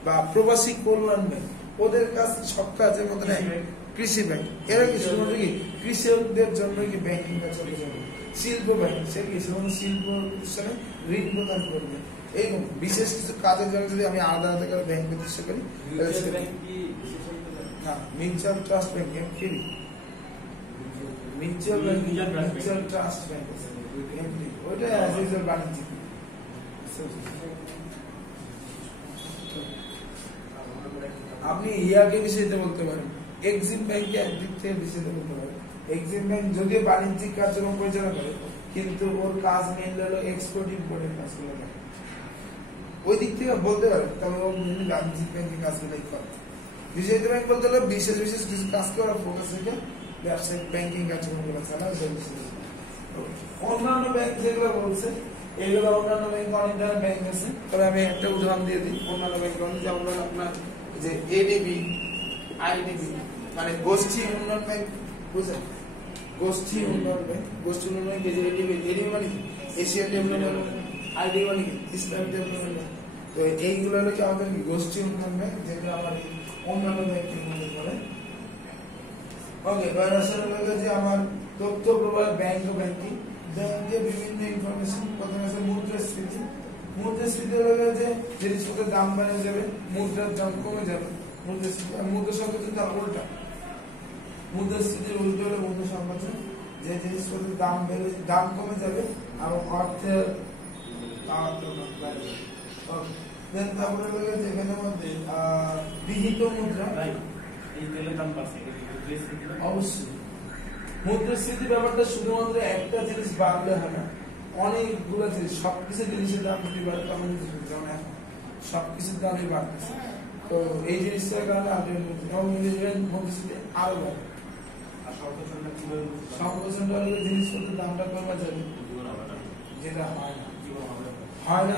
বা প্রবাসী কল্যাণ ব্যাংক, ওদের কাজ সব কাজের মধ্যে নেই। কৃষি ব্যাংক, এরা কি শুধুমাত্র কি কৃষকদের জন্য কি ব্যাংকিং কাজ চলে যাবে। শিল্প ব্যাংক, সে কি শুধুমাত্র শিল্প প্রতিষ্ঠানে ঋণ প্রদান করবে। এইরকম বিশেষ কিছু কাজের জন্য যদি আমি আলাদা আলাদা করে ব্যাংক প্রতিষ্ঠা করি, হ্যাঁ mutual trust bank, mutual bank, mutual trust bank, ওইটা বাণিজ্যিক। আপনি ইয়াকে বিষয়তে বলতে পারেন, এক্সিম ব্যাংকে একদিক থেকে বিষয়তে বলতে পারেন। এক্সিম ব্যাংক যদিও বাণিজ্যিক কার্যক্রম পরিচালনা করে, কিন্তু ওর কাজ মেইন হলো এক্সপোর্ট ইম্পোর্টের কাজগুলো করে। ওই দিক থেকে বলতে পারেন, তবে ও মেইনলি বাণিজ্যিক ব্যাংকের কাজগুলোই করে। বিষয়িত ব্যাংক বলতে হলে বিশেষ বিশেষ কিছু কাজ করা, ফোকাস রেখে ব্যবসায়িক ব্যাংকিং কার্যক্রমগুলো চালা। অন্যান্য ব্যাংক যেগুলো বলছে, এগুলো অন্যান্য ব্যাংক অনেক ধরনের ব্যাংক আছে, তবে আমি একটা উদাহরণ দিয়ে দিই। অন্যান্য ব্যাংক যেমন আপনার যে এডিবি, আইডিবি মানে গোষ্ঠী উন্নয়ন ব্যাংক, বুঝলেন? গোষ্ঠী উন্নয়ন ব্যাংক, গোষ্ঠী উন্নয়ন ব্যাংক যে এডিবি, এডিবি মানে কি এশিয়ান ডেভেলপমেন্ট ব্যাংক, আইডিবি মানে কি ইসলামিক ডেভেলপমেন্ট ব্যাংক। তো এইগুলো হলো কি আমাদের কি গোষ্ঠী উন্নয়ন ব্যাংক, যেগুলো আমার অন্যান্য ব্যাংকের মধ্যে পড়ে। ওকে, এবার আসলে হলো যে আমার তথ্য প্রবাহ ব্যাংক ও ব্যাংকিং, ব্যাংকে বিভিন্ন ইনফরমেশন। প্রথমে আছে মুদ্রাস্ফীতি। মুদ্রাস্ফীতি হলো যে জিনিসপত্রের দাম বেড়ে যাবে, মুদ্রার দাম কমে যাবে। মুদ্রাস্ফীতি, মুদ্রা সংকোচন তার উল্টা। মুদ্রাস্ফীতির উল্টো হলো মুদ্রা সংকোচন, যে জিনিসপত্রের দাম কমে যাবে আর অর্থের দেন তারপরে হলো যে এখানের মধ্যে বিহিত মুদ্রা, অবশ্যই মুদ্রাস্ফীতি ব্যাপারটা শুধুমাত্র একটা জিনিস বাড়লে হয় না, অনেকগুলো জিনিস, সবকিছু জিনিসের দাম যদি বাড়ে তখন যেমন এখন সবকিছুর দামই বাড়তেছে। তো এই জিনিসটার কারণে মুদ্রাস্ফীতি আরো বাড়ে। সংকোচনটা হলে জিনিসপত্রের দামটা কমে যাবে, যেটা হয় না।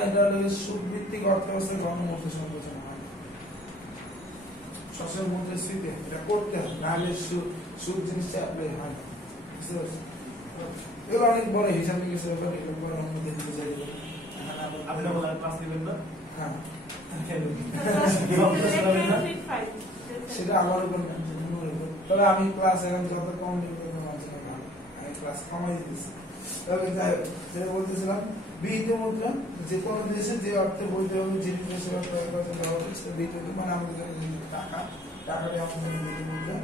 এটা হলো সুদভিত্তিক অর্থব্যবস্থার গণমুদ্রা সংকোচন হয় না। সচল মুদ্রাস্ফীতি এটা করতে হয়, নাহলে সুদ জিনিসটা অ্যাপ্লাই হয় না। বুঝতে পারছি? এগুলো অনেক বড় হিসাব নিকেশের ব্যাপার, এগুলো পরে অন্য দিন বুঝাই দেবো। হ্যাঁ সেটা আমার উপর না, তবে আমি ক্লাস এখন যত কম আমি ক্লাস কমাই দিতেছি। তবে যাই হোক, যেটা বলতেছিলাম, বিহিত মুদ্রা যে কোনো দেশে যে অর্থে বৈধ হবে, যে দেশের অর্থ বিহিত মানে আমাদের জন্য টাকা, টাকাটা আমাদের বিহিত মুদ্রা।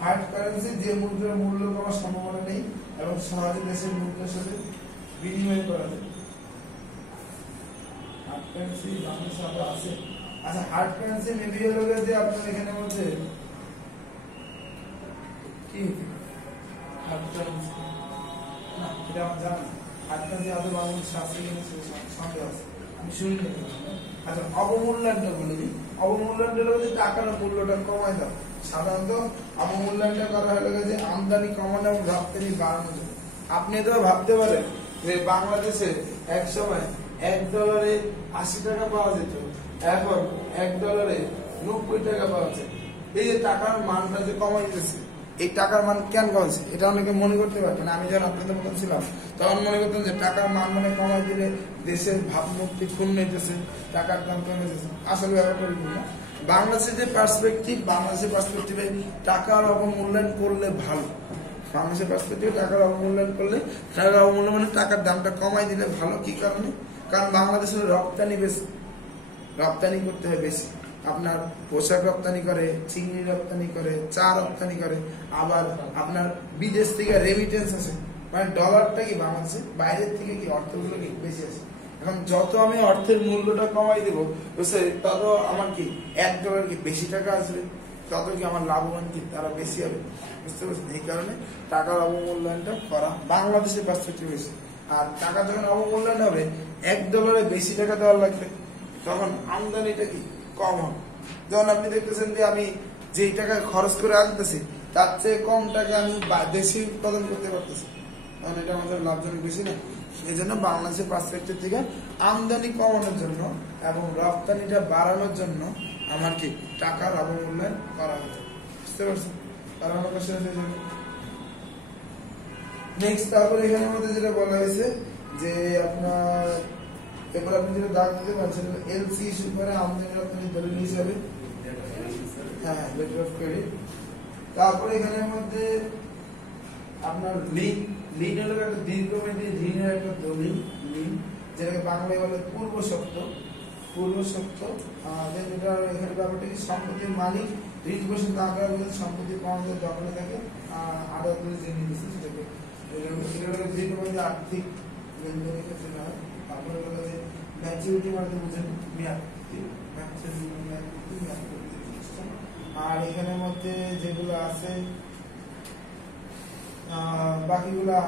হার্ড কারেন্সি যে মুদ্রার মূল্য কমার সম্ভাবনা নেই এবং সহজে দেশের মুদ্রার সাথে বিনিময় করা যায়। হার্ড কারেন্সি বাংলাদেশে আবার আছে। আচ্ছা, হার্ড কারেন্সি মেবি হলো যে আপনার এখানে মধ্যে কি হার্ড কারেন্সি না, এটা আমার জানা না। হার্ড কারেন্সি আদৌ বাংলাদেশে আছে কিনা সন্দেহ আছে, আমি শুনি না। আচ্ছা, অবমূল্যায়নটা বলে দিই। অবমূল্যায়নটা হলো যে টাকার মূল্যটা কমায় দাও। সাধারণত অবমূল্যায়নটা করা হলো যে আমদানি কমানো এবং রপ্তানি বাড়ানোর জন্য। আপনি তো ভাবতে পারেন যে বাংলাদেশে এক সময় $1 80 টাকা পাওয়া যেত, এখন $1 90 টাকা পাওয়া যায়। এই যে টাকার মানটা যে কমাই দিতেছে, এই টাকার মান কেন কমছে এটা অনেকে মনে করতে পারবেন। আমি যখন আপনাদের মতন ছিলাম তখন মনে করতাম যে টাকার মান মানে কমাই দিলে দেশের ভাবমূর্তি ক্ষুণ্ণ হইতেছে, টাকার দাম কমে যেতেছে। আসলে ব্যাপারটা এরকম না। বাংলাদেশের যে পার্সপেক্টিভ, বাংলাদেশের পার্সপেক্টিভে টাকার অবমূল্যায়ন করলে ভালো। বাংলাদেশের পার্সপেক্টিভে টাকার অবমূল্যায়ন করলে, টাকার অবমূল্যায়ন মানে টাকার দামটা কমাই দিলে ভালো। কি কারণে? কারণ বাংলাদেশের রপ্তানি বেশি, রপ্তানি করতে হয় বেশি। আপনার পোশাক রপ্তানি করে, চিংড়ি রপ্তানি করে, চা রপ্তানি করে, আবার আপনার বিদেশ থেকে রেমিটেন্স আছে, মানে ডলারটা কি বাংলাদেশে বাইরের থেকে কি অর্থগুলো কি বেশি আছে। এখন যত আমি অর্থের মূল্যটা কমাই দেবো, তত আমার কি $1 কি বেশি টাকা আসবে, তত কি আমার লাভবান কি তারা বেশি হবে। বুঝতে পারছেন? এই কারণে টাকার অবমূল্যায়নটা করা বাংলাদেশের পার্সপেক্টিভ বেশি। আর টাকা যখন অবমূল্যায়ন হবে, $1 বেশি টাকা দেওয়ার লাগবে, তখন আমদানিটা কি কম হবে। যখন আপনি দেখতেছেন যে আমি যেই টাকা খরচ করে আনতেছি তার চেয়ে কম টাকা আমি দেশে উৎপাদন করতে পারতেছি, কারণ এটা আমাদের লাভজনক বেশি না। এই জন্য বাংলাদেশের পার্সপেক্টিভ থেকে আমদানি কমানোর জন্য এবং রপ্তানিটা বাড়ানোর জন্য আমার কি টাকার অবমূল্যায়ন করা হতো, বুঝতে পারছেন? কারণ আমার কাছে নেক্সট তারপরে এখানে মধ্যে যেটা বলা হয়েছে যে আপনার এবার আপনি যেটা দাগ দিতে পারছেন এলসি ইস্যু করে আমদানি রপ্তানি দলিল হিসাবে, হ্যাঁ লেটার অফ ক্রেডিট। তারপরে এখানের মধ্যে আপনার লিন, লিন হলো একটা দীর্ঘমেয়াদী ঋণের একটা দলিল, লিন যেটাকে বাংলায় বলে পূর্ব শর্ত, পূর্ব শর্ত। দেন এটা এখানে ব্যাপারটা কি সম্পত্তির মালিক ঋণ পরিশোধ না করার বিরুদ্ধে সম্পত্তি পাওয়ানোর দখলে থাকে আদালত যে নির্দেশ সেটাকে দীর্ঘমেয়াদী আর্থিক লেনদেনের ক্ষেত্রে না হয়। তারপরে হলো যে ম্যাচুরিটি মানে বুঝেন মেয়াদ, আর এখানের মধ্যে যেগুলো আছে বাকিগুলা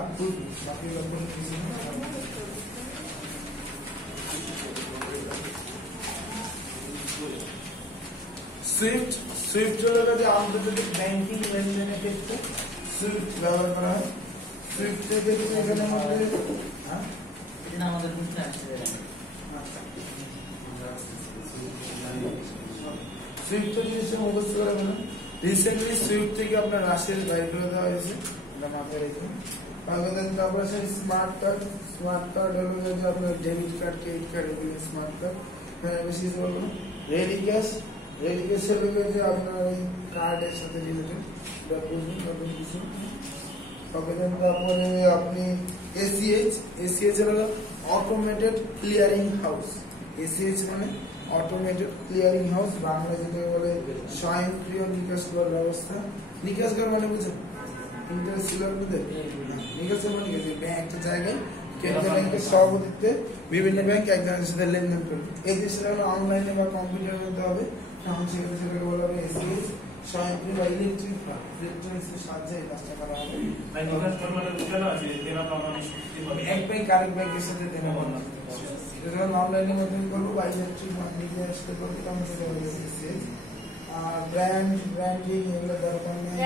সুইফট, সুইফট হলো যে আন্তর্জাতিক ব্যাংকিং লেনদেনের ক্ষেত্রে সুইফট ব্যবহার করা হয়। সুইফটের ক্ষেত্রে এখানে মধ্যে এটা আমাদের বুঝতে আসছে। সুইফট জিনিসটা মুখস্থ করে বলুন। রিসেন্টলি সুইফট থেকে আপনার রাশিয়ার বাইর করে দেওয়া হয়েছে, এটা মাথায় রেখে। তারপর আছে স্মার্ট কার্ড, স্মার্ট কার্ড হলো যে আপনার ডেবিট কার্ড, ক্রেডিট কার্ড, এগুলো স্মার্ট কার্ড। হ্যাঁ বেশি কিছু বলবো না। রেডি ক্যাশ, রেডি ক্যাশ হলো যে আপনার ওই কার্ডের সাথে রিলেটেড, এটা বুঝুন নতুন কিছু। তারপরে আপনি এসিএইচ, এসিএইচ হলো অটোমেটেড ক্লিয়ারিং হাউস। এসিএইচ মানে অটোমেটেড ক্লিয়ারিং হাউস, বাংলা যেটাকে বলে স্বয়ংক্রিয় নিকাশ করার ব্যবস্থা। নিকাশ কর মানে বুঝেন ইন্টারেস্ট ছিল নিকাশ মানে ব্যাংক একটা জায়গায় কেন্দ্রীয় ব্যাংকের সভাপতিত্বে বিভিন্ন ব্যাংক এক জায়গার সাথে লেনদেন করবে। এই জিনিসটা অনলাইনে বা কম্পিউটারের মধ্যে হবে, তখন সেক্ষেত্রে সেটাকে বলা হবে এসিএইচ, স্বয়ংক্রিয় বা ইলেকট্রনিক্সের সাহায্যে এই কাজটা করা হবে। এক ব্যাংক আরেক ব্যাংকের সাথে দেনা পাওনা, যখন অনলাইনের মাধ্যমে করবো বা ইলেকট্রিক মাধ্যমে আসতে করবো তখন সেটা হয়ে যাচ্ছে। আর ব্র্যান্ড, ব্র্যান্ডিং এগুলো দরকার নেই।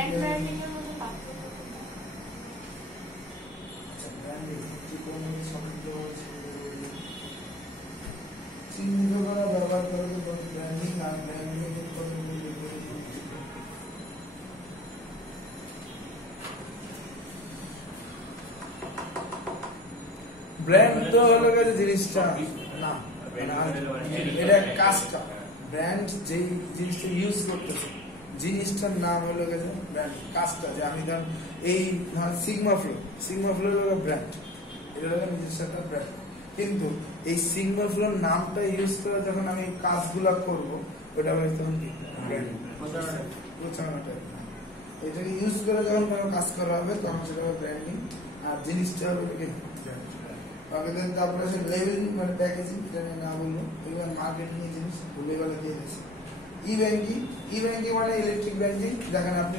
চিহ্নিত করা ব্যবহার করে ব্র্যান্ডিং আর ব্র্যান্ডিং ব্র্যান্ড তো হলো গেছে জিনিসটা না, এটা কাজটা ব্র্যান্ড যেই জিনিসটা ইউজ করতেছে জিনিসটার নাম হলো গেছে ব্র্যান্ড। কাজটা যে আমি ধর এই সিগমা ফ্লো, সিগমা ফ্লো হলো ব্র্যান্ড, এটা হলো নিজস্ব একটা ব্র্যান্ড। কিন্তু এই সিগমা ফ্লোর নামটা ইউজ করে যখন আমি কাজগুলা করবো ওটা হলো তখন কি ব্র্যান্ড, প্রচারণাটা। এটাকে ইউজ করে যখন কোনো কাজ করা হবে তখন সেটা হবে ব্র্যান্ডিং, আর জিনিসটা হবে তারপরে আছে লেবেলিং মানে প্যাকেজিং, এটা না বলবো, এগুলো মার্কেটিং এর জিনিস ভুলে গেলে দিয়ে দিয়েছে। ই ব্যাংকিং, ই ব্যাংকিং মানে ইলেকট্রিক ব্যাংকিং, যেখানে আপনি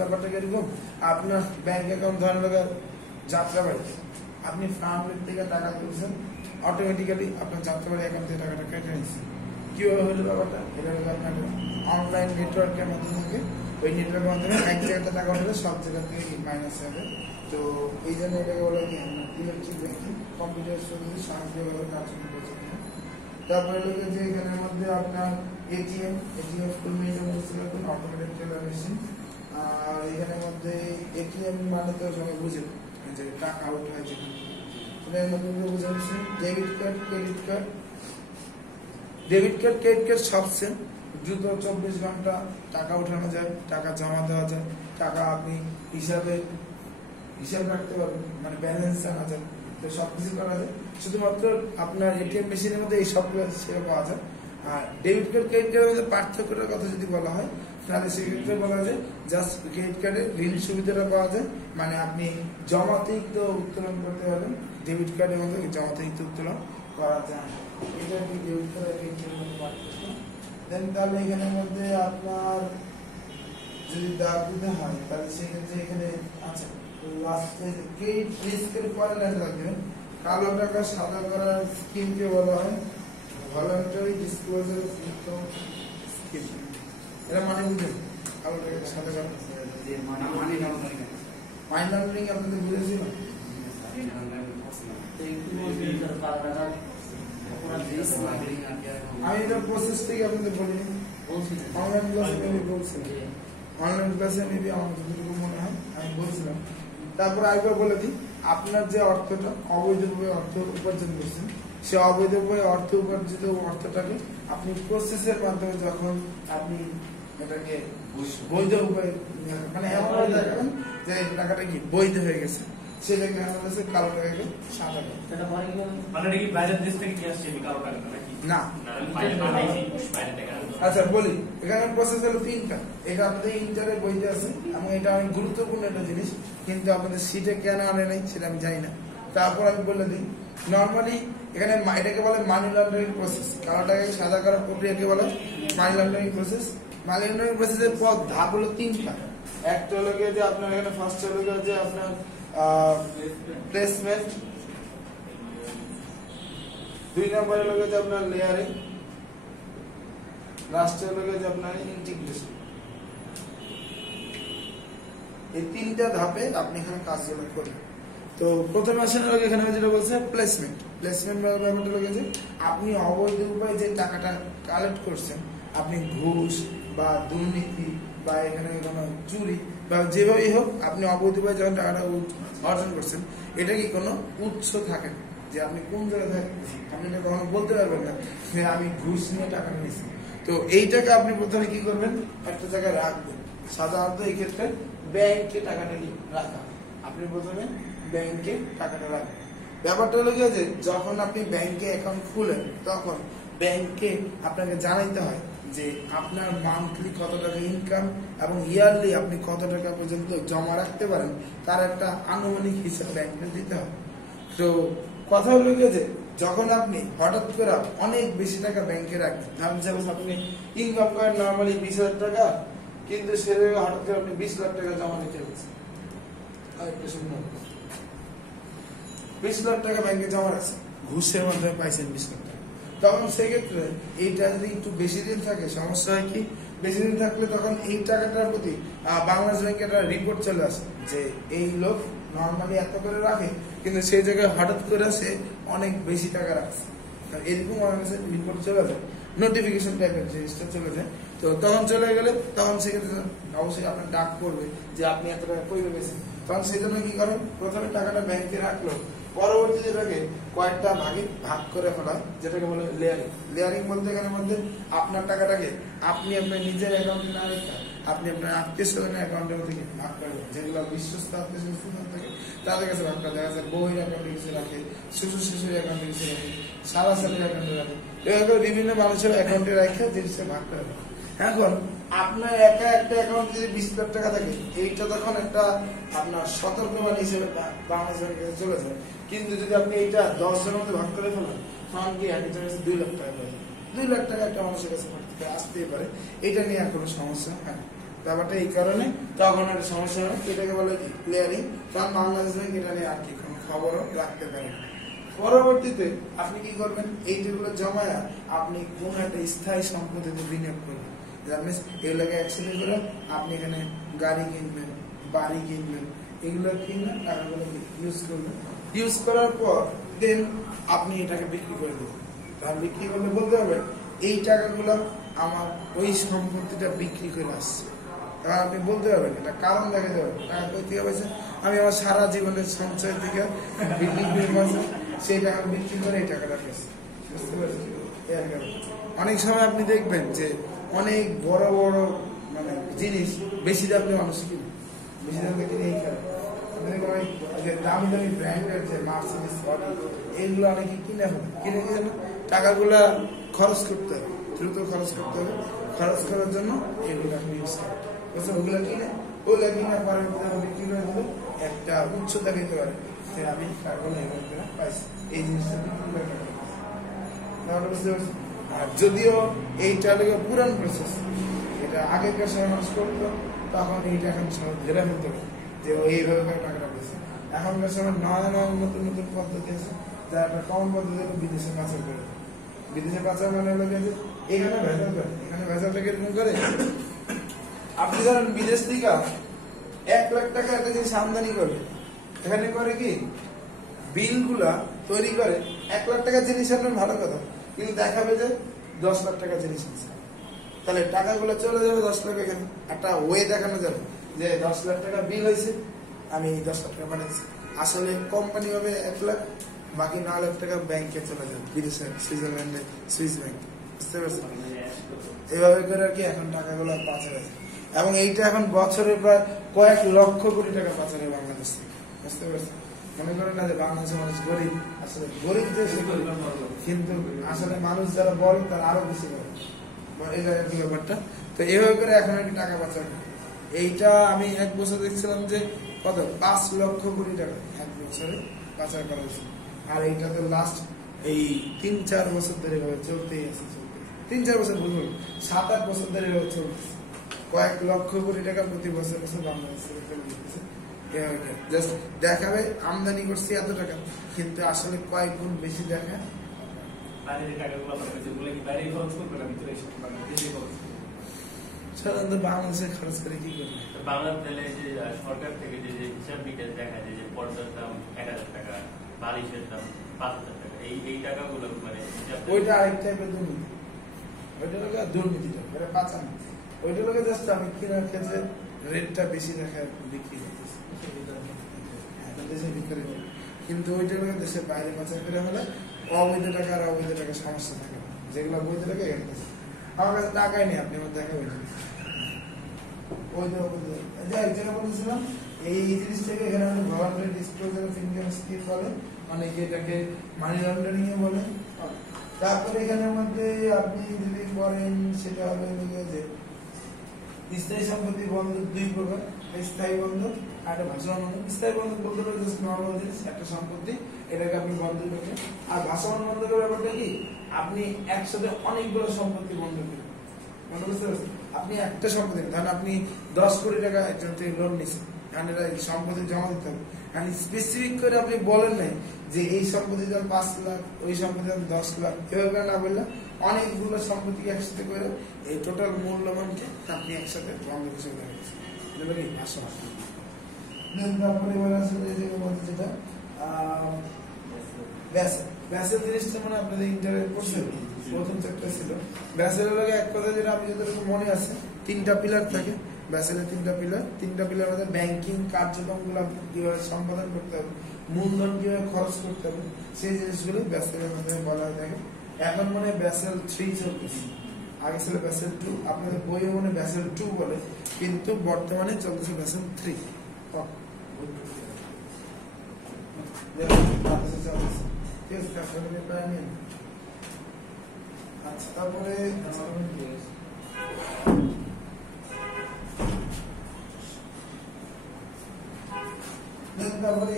ব্যাপারটা কিরকম, আপনার ব্যাংক অ্যাকাউন্ট ধরেন যাত্রাবাড়ি, আপনি ফার্মের থেকে টাকা তুলছেন, অটোমেটিক্যালি আপনার যাত্রাবাড়ি অ্যাকাউন্ট থেকে টাকাটা কেটে নিচ্ছে। কিভাবে হলো ব্যাপারটা, এটা হলো আপনার অনলাইন নেটওয়ার্কের মাধ্যমে থাকে, ওই নেটওয়ার্কের মাধ্যমে এক জায়গাতে টাকা উঠলে সব জায়গা থেকে মাইনাস হবে। তো এই জন্য এটাকে বলা কি আমরা ইলেকট্রিক ব্যাংকিং, কম্পিউটার সঙ্গে স্বয়ংক্রিয়ভাবে কার্যক্রম করছে। তারপরে লোকের যে এখানের মধ্যে আপনার এটিএম, এটিএম ফুল মিনিটে বলতে পারবেন, অটোমেটেড টেলার মেশিন। আর এখানের মধ্যে এটিএম মানে তো সবাই বুঝে যে টাকা আউট হয় যেখানে, এটার মধ্যে বুঝে হচ্ছে debit card, credit card. Debit card, credit card সবচেয়ে দ্রুত 24 ঘন্টা টাকা উঠানো যায়, টাকা জমা দেওয়া যায়, টাকা আপনি হিসাব রাখতে পারবেন, মানে ব্যালেন্স জানা যায়, তো সবকিছু করা যায়। শুধুমাত্র আপনার এটিএম মেশিনের মধ্যে এই সবগুলো সেবা পাওয়া যায়। আর ডেবিট কার্ড, ক্রেডিট কার্ডের মধ্যে পার্থক্যটার কথা যদি বলা হয় তাহলে সেক্ষেত্রে বলা যায় জাস্ট ক্রেডিট কার্ডে ঋণ সুবিধাটা পাওয়া যায়, মানে আপনি জমাতিরিক্ত উত্তোলন করতে পারবেন, ডেবিট কার্ডের মধ্যে জমাতিরিক্ত উত্তোলন করা যায়। এটা কি ডেবিট কার্ড আর ক্রেডিট কার্ডের মধ্যে পার্থক্য। দেন তাহলে এখানের মধ্যে আপনার যদি দাগ দিতে হয় তাহলে সেক্ষেত্রে এখানে আছে লাস্টে ক্রেডিট রিস্কের পরে লাইন রাখবেন, কালো টাকা সাদা করার স্কিমকে বলা হয় voluntary disclosure of income scheme. এটা মানে বুঝলেন, কালো টাকা সাদা করা যে মানি লন্ডারিং মানি লন্ডারিং আপনাদের বুঝেছিল? আমি এটা প্রসেস থেকে আপনাদের বলিনি, অনলাইন ক্লাসে আমি বলছিলাম, অনলাইন ক্লাসে মেবি আমার যতটুকু মনে হয় আমি বলছিলাম। তারপর আরেকবার বলে দিই, আপনার যে অর্থটা অবৈধভাবে অর্থ উপার্জন করছেন, সে অবৈধভাবে অর্থ উপার্জিত অর্থটাকে আপনি প্রসেসের মাধ্যমে যখন আপনি এটাকে বৈধ উপায়ে মানে এমনভাবে দেখাবেন যে টাকাটা কি বৈধ হয়ে গেছে, সেটাকে আমার কাছে কালো টাকাকে সাদা টাকা। সেটা পরে কি হবে? মানে এটা কি বাইরের দেশ থেকে কি আসছে কালো টাকা নাকি? না, বাইরে থেকে আচ্ছা বলি, এখানে প্রসেস হলো তিনটা। এটা আপনাদের ইন্টারে বইতে আছে এবং এটা অনেক গুরুত্বপূর্ণ একটা জিনিস, কিন্তু আপনাদের সিটে কেন আনে নাই সেটা আমি জানি না। তারপর আমি বলে দিই, নর্মালি এখানে এটাকে বলে মানি লন্ডারিং প্রসেস, কালো টাকাকে সাদা করার প্রক্রিয়াকে বলে money laundering process. Money laundering প্রসেসের পথ ধাপ হলো তিনটা। একটা হলো গিয়ে যে আপনার এখানে ফার্স্ট হলো গিয়ে যে আপনার প্লেসমেন্ট, 2 নম্বর হলো গিয়ে যে আপনার লেয়ারিং, লাস্টে হলো গিয়ে যে আপনার ইন্টিগ্রেশন। এই তিনটা ধাপে আপনি এখানে কাজগুলো করবেন। তো প্রথমে আসেন হলো এখানে যেটা বলছে প্লেসমেন্ট। প্লেসমেন্ট ব্যাপারটা হলো যে আপনি অবৈধ উপায়ে যে টাকাটা কালেক্ট করছেন, আপনি ঘুষ বা দুর্নীতি বা এখানে কোনো চুরি বা যেভাবেই হোক আপনি অবৈধ উপায়ে যখন টাকাটা অর্জন করছেন, এটা কি কোনো উৎস থাকে না যে আপনি কোন জায়গায় থাকেন, আপনি এটা কখনো বলতে পারবেন না যে আমি ঘুষ নিয়ে টাকা নিয়েছি। তো এই টাকা আপনি প্রথমে কি করবেন, একটা জায়গায় রাখবেন। সাধারণত এই ক্ষেত্রে ব্যাংকে টাকাটা রাখা, আপনি প্রথমে ব্যাংকে টাকাটা রাখবেন। ব্যাপারটা হলো গিয়ে যে যখন আপনি ব্যাংকে অ্যাকাউন্ট খুলেন, তখন ব্যাংকে আপনাকে জানাইতে হয় যে আপনার মান্থলি কত টাকা ইনকাম এবং ইয়ারলি আপনি কত টাকা পর্যন্ত জমা রাখতে পারেন, তার একটা আনুমানিক হিসাব ব্যাংকে দিতে হয়। তো কথা হলো গিয়ে যে যখন আপনি হঠাৎ করে অনেক বেশি টাকা ব্যাংকে রাখবেন, ধরেন সাপোজ আপনি ইনকাম করেন নর্মালি 20,000 টাকা, কিন্তু সে হঠাৎ করে আপনি 20 লাখ টাকা জমা দিতে হচ্ছে, 20 লাখ টাকা ব্যাংকে জমা রাখছেন, ঘুষের মাধ্যমে পাইছেন 20 লাখ টাকা। তখন সেক্ষেত্রে এইটা যদি একটু বেশি দিন থাকে, সমস্যা হয় কি, বেশি দিন থাকলে তখন এই টাকাটার প্রতি বাংলাদেশ ব্যাংকে একটা রিপোর্ট চলে আসে যে এই লোক নর্মালি এত করে রাখে, কিন্তু সেই জায়গায় হঠাৎ করে সে অনেক বেশি টাকা রাখছে, এরকম আমার কাছে রিপোর্ট চলে যায়, নোটিফিকেশন টাইপের জিনিসটা চলে যায়। তো তখন চলে গেলে তখন সেক্ষেত্রে অবশ্যই আপনার ডাক করবে যে আপনি এত টাকা কই গেছেন। তখন সেই জন্য কি করেন, প্রথমে টাকাটা ব্যাংকে রাখলো, পরবর্তীতে এটাকে কয়েকটা ভাগে ভাগ করে ফেলা, যেটাকে বলে লেয়ারিং। লেয়ারিং বলতে এখানে মধ্যে আপনার টাকাটাকে আপনি আপনার নিজের অ্যাকাউন্টে না রেখে আপনি আপনার আত্মীয় স্বজনের অ্যাকাউন্টের মধ্যে ভাগ করবেন, যেগুলো বিশ্বস্ত আত্মীয় স্বজন থাকে তাদের কাছে ভাগ করে, দেখা যায় বউয়ের অ্যাকাউন্টে কিছু রাখে, শিশুর অ্যাকাউন্টে কিছু রাখে, সারা সালের অ্যাকাউন্টে রাখে, এভাবে বিভিন্ন মানুষের অ্যাকাউন্টে রাখে জিনিসটা ভাগ করে। এখন আপনার একা একটা অ্যাকাউন্ট যদি 20 লাখ টাকা থাকে, এইটা তখন একটা আপনার সতর্কবাণী হিসেবে বাংলাদেশ ব্যাংকে চলে যায়। কিন্তু যদি আপনি এইটা 10 জনের মধ্যে ভাগ করে ফেলেন, তখন কি এক জনের 2 লাখ টাকা পাবেন। 2 লাখ টাকা একটা মানুষের কাছে আসতেই পারে, এটা নিয়ে আর কোনো সমস্যা হয় না। ব্যাপারটা এই কারণে তখন একটা সমস্যা হয়, এটাকে বলে কি ক্লিয়ারিং। কারণ বাংলাদেশ ব্যাংক এটা নিয়ে আর কি কোনো খবরও রাখতে পারে না। পরবর্তীতে আপনি কি করবেন, এইগুলো জমায়া আপনি কোন একটা স্থায়ী সম্পত্তিতে বিনিয়োগ করবেন। এগুলোকে একসাথে করে আপনি এখানে গাড়ি কিনবেন, বাড়ি কিনবেন, এগুলো কিনবেন, টাকাগুলো ইউজ করবেন। ইউজ করার পর দেন আপনি এটাকে বিক্রি করে দেবেন। তাহলে বিক্রি করলে বলতে হবে এই টাকাগুলো আমার ওই সম্পত্তিটা বিক্রি করে আসছে। এবার আপনি বলতে পারবেন, এটা কারণ দেখাতে হবে, টাকা কই থেকে পাইছে, আমি আমার সারা জীবনের সঞ্চয় থেকে বিক্রি করে পাইছে, সেই টাকা বিক্রি করে এই টাকাটা পেয়েছে। বুঝতে পারছেন? অনেক সময় আপনি দেখবেন যে অনেক বড় বড় মানে জিনিস বেশি দামে মানুষ কিনে, বেশি দামে কিনে এই কারণে দামি দামি ব্র্যান্ডের যে মার্সিডিজ বডি, এইগুলো অনেকে কিনে হবে, কিনে কিনে টাকাগুলা খরচ করতে হবে, দ্রুত খরচ করতে হবে। খরচ করার জন্য এগুলো আপনি ইউজ করেন, ওগুলো কিনে ওগুলো কিনে পরে বিক্রি করে দেবো, একটা উচ্চতা দিতে পারে যে আমি টাকাগুলো এগুলো পাইছি, এই জিনিসটা বিক্রি করে তাহলে বুঝতে পারছি। আর যদিও এইটা হলো পুরান প্রসেস, এটা আগেকার সময় মানুষ করতো, তখন এইটা এখন সবাই ধরে ফেলতে পারে যে এইভাবে টাকাটা পেয়েছে। এখনকার সময় নয় নতুন নতুন পদ্ধতি আছে, যা একটা কমন পদ্ধতি বিদেশে পাচার করে। বিদেশে পাচার মানে হলো যে এখানে ভেজাল করে, এখানে ভেজালটাকে এরকম করে আপনি ধরেন বিদেশ থেকে 1 লাখ টাকা একটা জিনিস আমদানি করে, এখানে করে কি বিলগুলা তৈরি করে 1 লাখ টাকার জিনিস আপনার ভালো কথা, কিন্তু দেখাবে যে 10 লাখ টাকার জিনিস আছে, তাহলে টাকাগুলো চলে যাবে 10 লাখ, এখানে একটা ওয়ে দেখানো যাবে যে 10 লাখ টাকা বিল হয়েছে, আমি 10 লাখ টাকা পাঠাচ্ছি, আসলে কোম্পানি হবে 1 লাখ, বাকি 9 লাখ টাকা ব্যাংকে চলে যাবে, বিদেশে সুইজারল্যান্ডে সুইস ব্যাংক, বুঝতে পারছেন? এইভাবে করে আর কি এখন টাকাগুলো পাচার আছে, এবং এইটা এখন বছরে প্রায় কয়েক লক্ষ কোটি টাকা পাচার হয় বাংলাদেশ থেকে, বুঝতে পারছেন? মনে করেন না যে বাংলাদেশের মানুষ গরিব, আসলে গরিব দেশ কিন্তু আসলে মানুষ যারা বড় তারা আরো বেশি বড়, এই জায়গার কি ব্যাপারটা। তো এইভাবে করে এখন আর কি টাকা পাচার করে। এইটা আমি 1 বছর দেখছিলাম যে কত 5 লক্ষ কোটি টাকা 1 বছরে পাচার করা হয়েছে, আর এইটা তো লাস্ট এই 3-4 বছর ধরে এভাবে চলতেই আছে, 3-4 বছর বলবো 7-8 বছর ধরে এভাবে চলতেছে, কয়েক লক্ষ কোটি টাকা প্রতি বছর বছর বাংলাদেশে জাস্ট দেখাবে আমদানি করছি এত টাকা, কিন্তু আসলে কয়েক গুণ বেশি দেখা। সাধারণত বাংলাদেশে খরচ করে কি করবে? বাংলাদেশে যে সরকার থেকে যে হিসাব নিকাশ দেখা যায় যে পর্দার দাম 1000 টাকা, বালিশের দাম 5000 টাকা, এই টাকাগুলো মানে ওইটা আরেক টাইপের দুর্নীতি, ওইটা লোক দুর্নীতিটা এটা পাচার, ওইটা লোকে জাস্ট আমি কেনার ক্ষেত্রে রেটটা বেশি দেখা বিক্রি করতেছি দেশের ভিতরে, কিন্তু ওইটা লোকে দেশের বাইরে পাচার করে হলে অবৈধ টাকা আর অবৈধ টাকা সমস্যা থাকে, যেগুলো বৈধ টাকা এখানে আমার কাছে টাকাই নেই, আপনি আমার দেখাবেন যেটা বলছিলাম এই জিনিসটাকে এখানে government disclosure of income scheme বলে, অনেকে এটাকে মানি লন্ডারিং এ বলে। তারপরে এখানের মধ্যে আপনি যদি করেন সেটা হবে যে স্থায়ী সম্পত্তি বন্ধক 2 প্রকার, স্থায়ী বন্ধক আর একটা ভাসমান বন্ধক। স্থায়ী বন্ধক বলতে পারে জাস্ট নরমাল জিনিস, একটা সম্পত্তি এটাকে আপনি বন্ধক রাখেন, আর ভাসমান বন্ধকের ব্যাপারটা কি আপনি একসাথে অনেকগুলো সম্পত্তি বন্ধক করেন, বুঝতে পারছেন? আপনি একটা সম্পত্তি ধরেন আপনি 10 কোটি টাকা একজন থেকে লোন নিচ্ছেন, সম্পত্তি জমা দিতে হবে, স্পেসিফিক করে আপনি বলেন নাই যে এই সম্পত্তি দাম 5 লাখ, ওই সম্পত্তি দাম 10 লাখ, এভাবে না বললে অনেকগুলো সম্পত্তি একসাথে করে এই টোটাল মূল্যমানকে আপনি একসাথে বন্ধক হিসেবে রেখেছেন, তারপরে এবার আসলে যেটা ব্যাসেল জিনিসটা মানে আপনাদের ইন্টারভিউ করছেন প্রথম চ্যাপ্টার ছিল, ব্যাসেলের লগে এক কথা যেটা আমি যতটুকু মনে আছে 3টা পিলার থাকে ব্যাসেলের, 3টা পিলার মধ্যে ব্যাংকিং কার্যক্রমগুলো কিভাবে সম্পাদন করতে হবে, মূলধন কিভাবে খরচ করতে হবে, সেই জিনিসগুলো ব্যাসেলের মধ্যে বলা হয়ে থাকে। এখন মানে ব্যাসেল 3 চলতেছে, আগে ছিল ব্যাসেল 2, আপনাদের বইয়ে মানে ব্যাসেল 2 বলে, কিন্তু বর্তমানে চলতেছে ব্যাসেল 3। আচ্ছা, তারপরে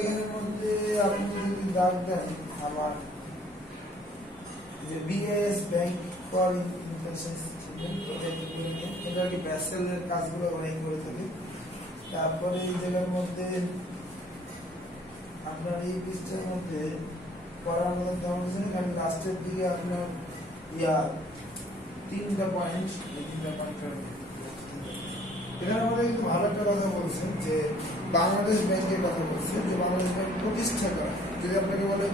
এখানের মধ্যে আপনি যদি দাগ দেন আমার যে বিএস ব্যাংক ফর এটা কি ব্যাসেলের কাজগুলো অনেক করে থাকে। তারপরে এই জায়গার মধ্যে আপনার এই পৃষ্ঠের মধ্যে পড়ার মধ্যে তেমন আমি লাস্টের দিকে আপনার 3টা পয়েন্ট, এই 3টা পয়েন্ট এখানে আমাদের কিন্তু ভালো একটা কথা বলছেন যে বাংলাদেশ ব্যাংকের কথা বলছেন, যে বাংলাদেশ ব্যাংক প্রতিষ্ঠা করা, যদি আপনাকে বলে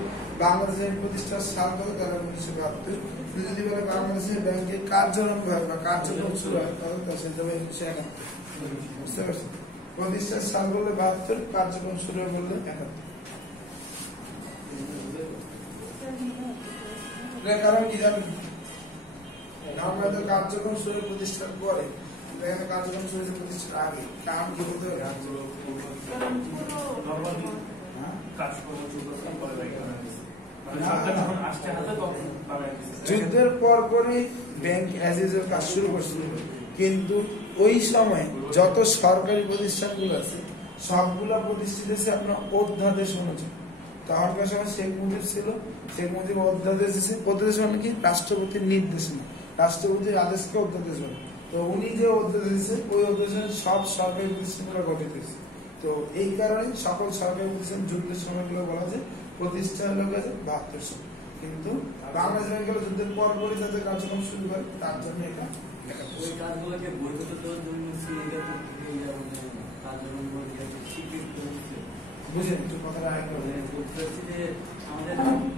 বাংলাদেশের প্রতিষ্ঠার সাল কত তাহলে 1972, যদি বলে বাংলাদেশের ব্যাংকের কার্যক্রম হয় বা কার্যক্রম শুরু হয় তাহলে সেটা হবে 1971, বুঝতে পারছেন? প্রতিষ্ঠার সাল বললে 72, কার্যক্রম শুরু হয় বললে 71। কারণ কি জানেন, আমরা তো কার্যক্রম শুরু প্রতিষ্ঠার পরে, এখানে কার্যক্রম শুরু প্রতিষ্ঠার আগে কারণ কি বলতে হবে, যুদ্ধের পর পরই ব্যাংক অ্যাজ ইউজুয়াল কাজ শুরু করছিল, কিন্তু ওই সময় যত সরকারি প্রতিষ্ঠানগুলো আছে সবগুলা প্রতিষ্ঠিত হয়েছে আপনার অধ্যাদেশ অনুযায়ী। তখনকার সময় শেখ মুজিব ছিল, শেখ মুজিব অধ্যাদেশ দিয়েছে, অধ্যাদেশ মানে কি রাষ্ট্রপতির নির্দেশনা, রাষ্ট্রপতির আদেশকে অধ্যাদেশ বলে। তো উনি যে অধ্যাদেশ দিয়েছে ওই অধ্যাদেশে সব সরকারি প্রতিষ্ঠানগুলো গঠিত হয়েছে। তো এই কারণে সকল সরকারি প্রতিষ্ঠান যুদ্ধের সময়গুলো বলা যায় প্রতিষ্ঠা হলো 72 সাল, কিন্তু বাংলাদেশ ব্যাংক হলো যুদ্ধের পর পরই তাদের কার্যক্রম শুরু করে, তার জন্য এটা ওই কাজগুলোকে বৈধতা দেওয়ার জন্য বুঝেন একটু কথাটা আরেকটু বলতে চাচ্ছি যে আমাদের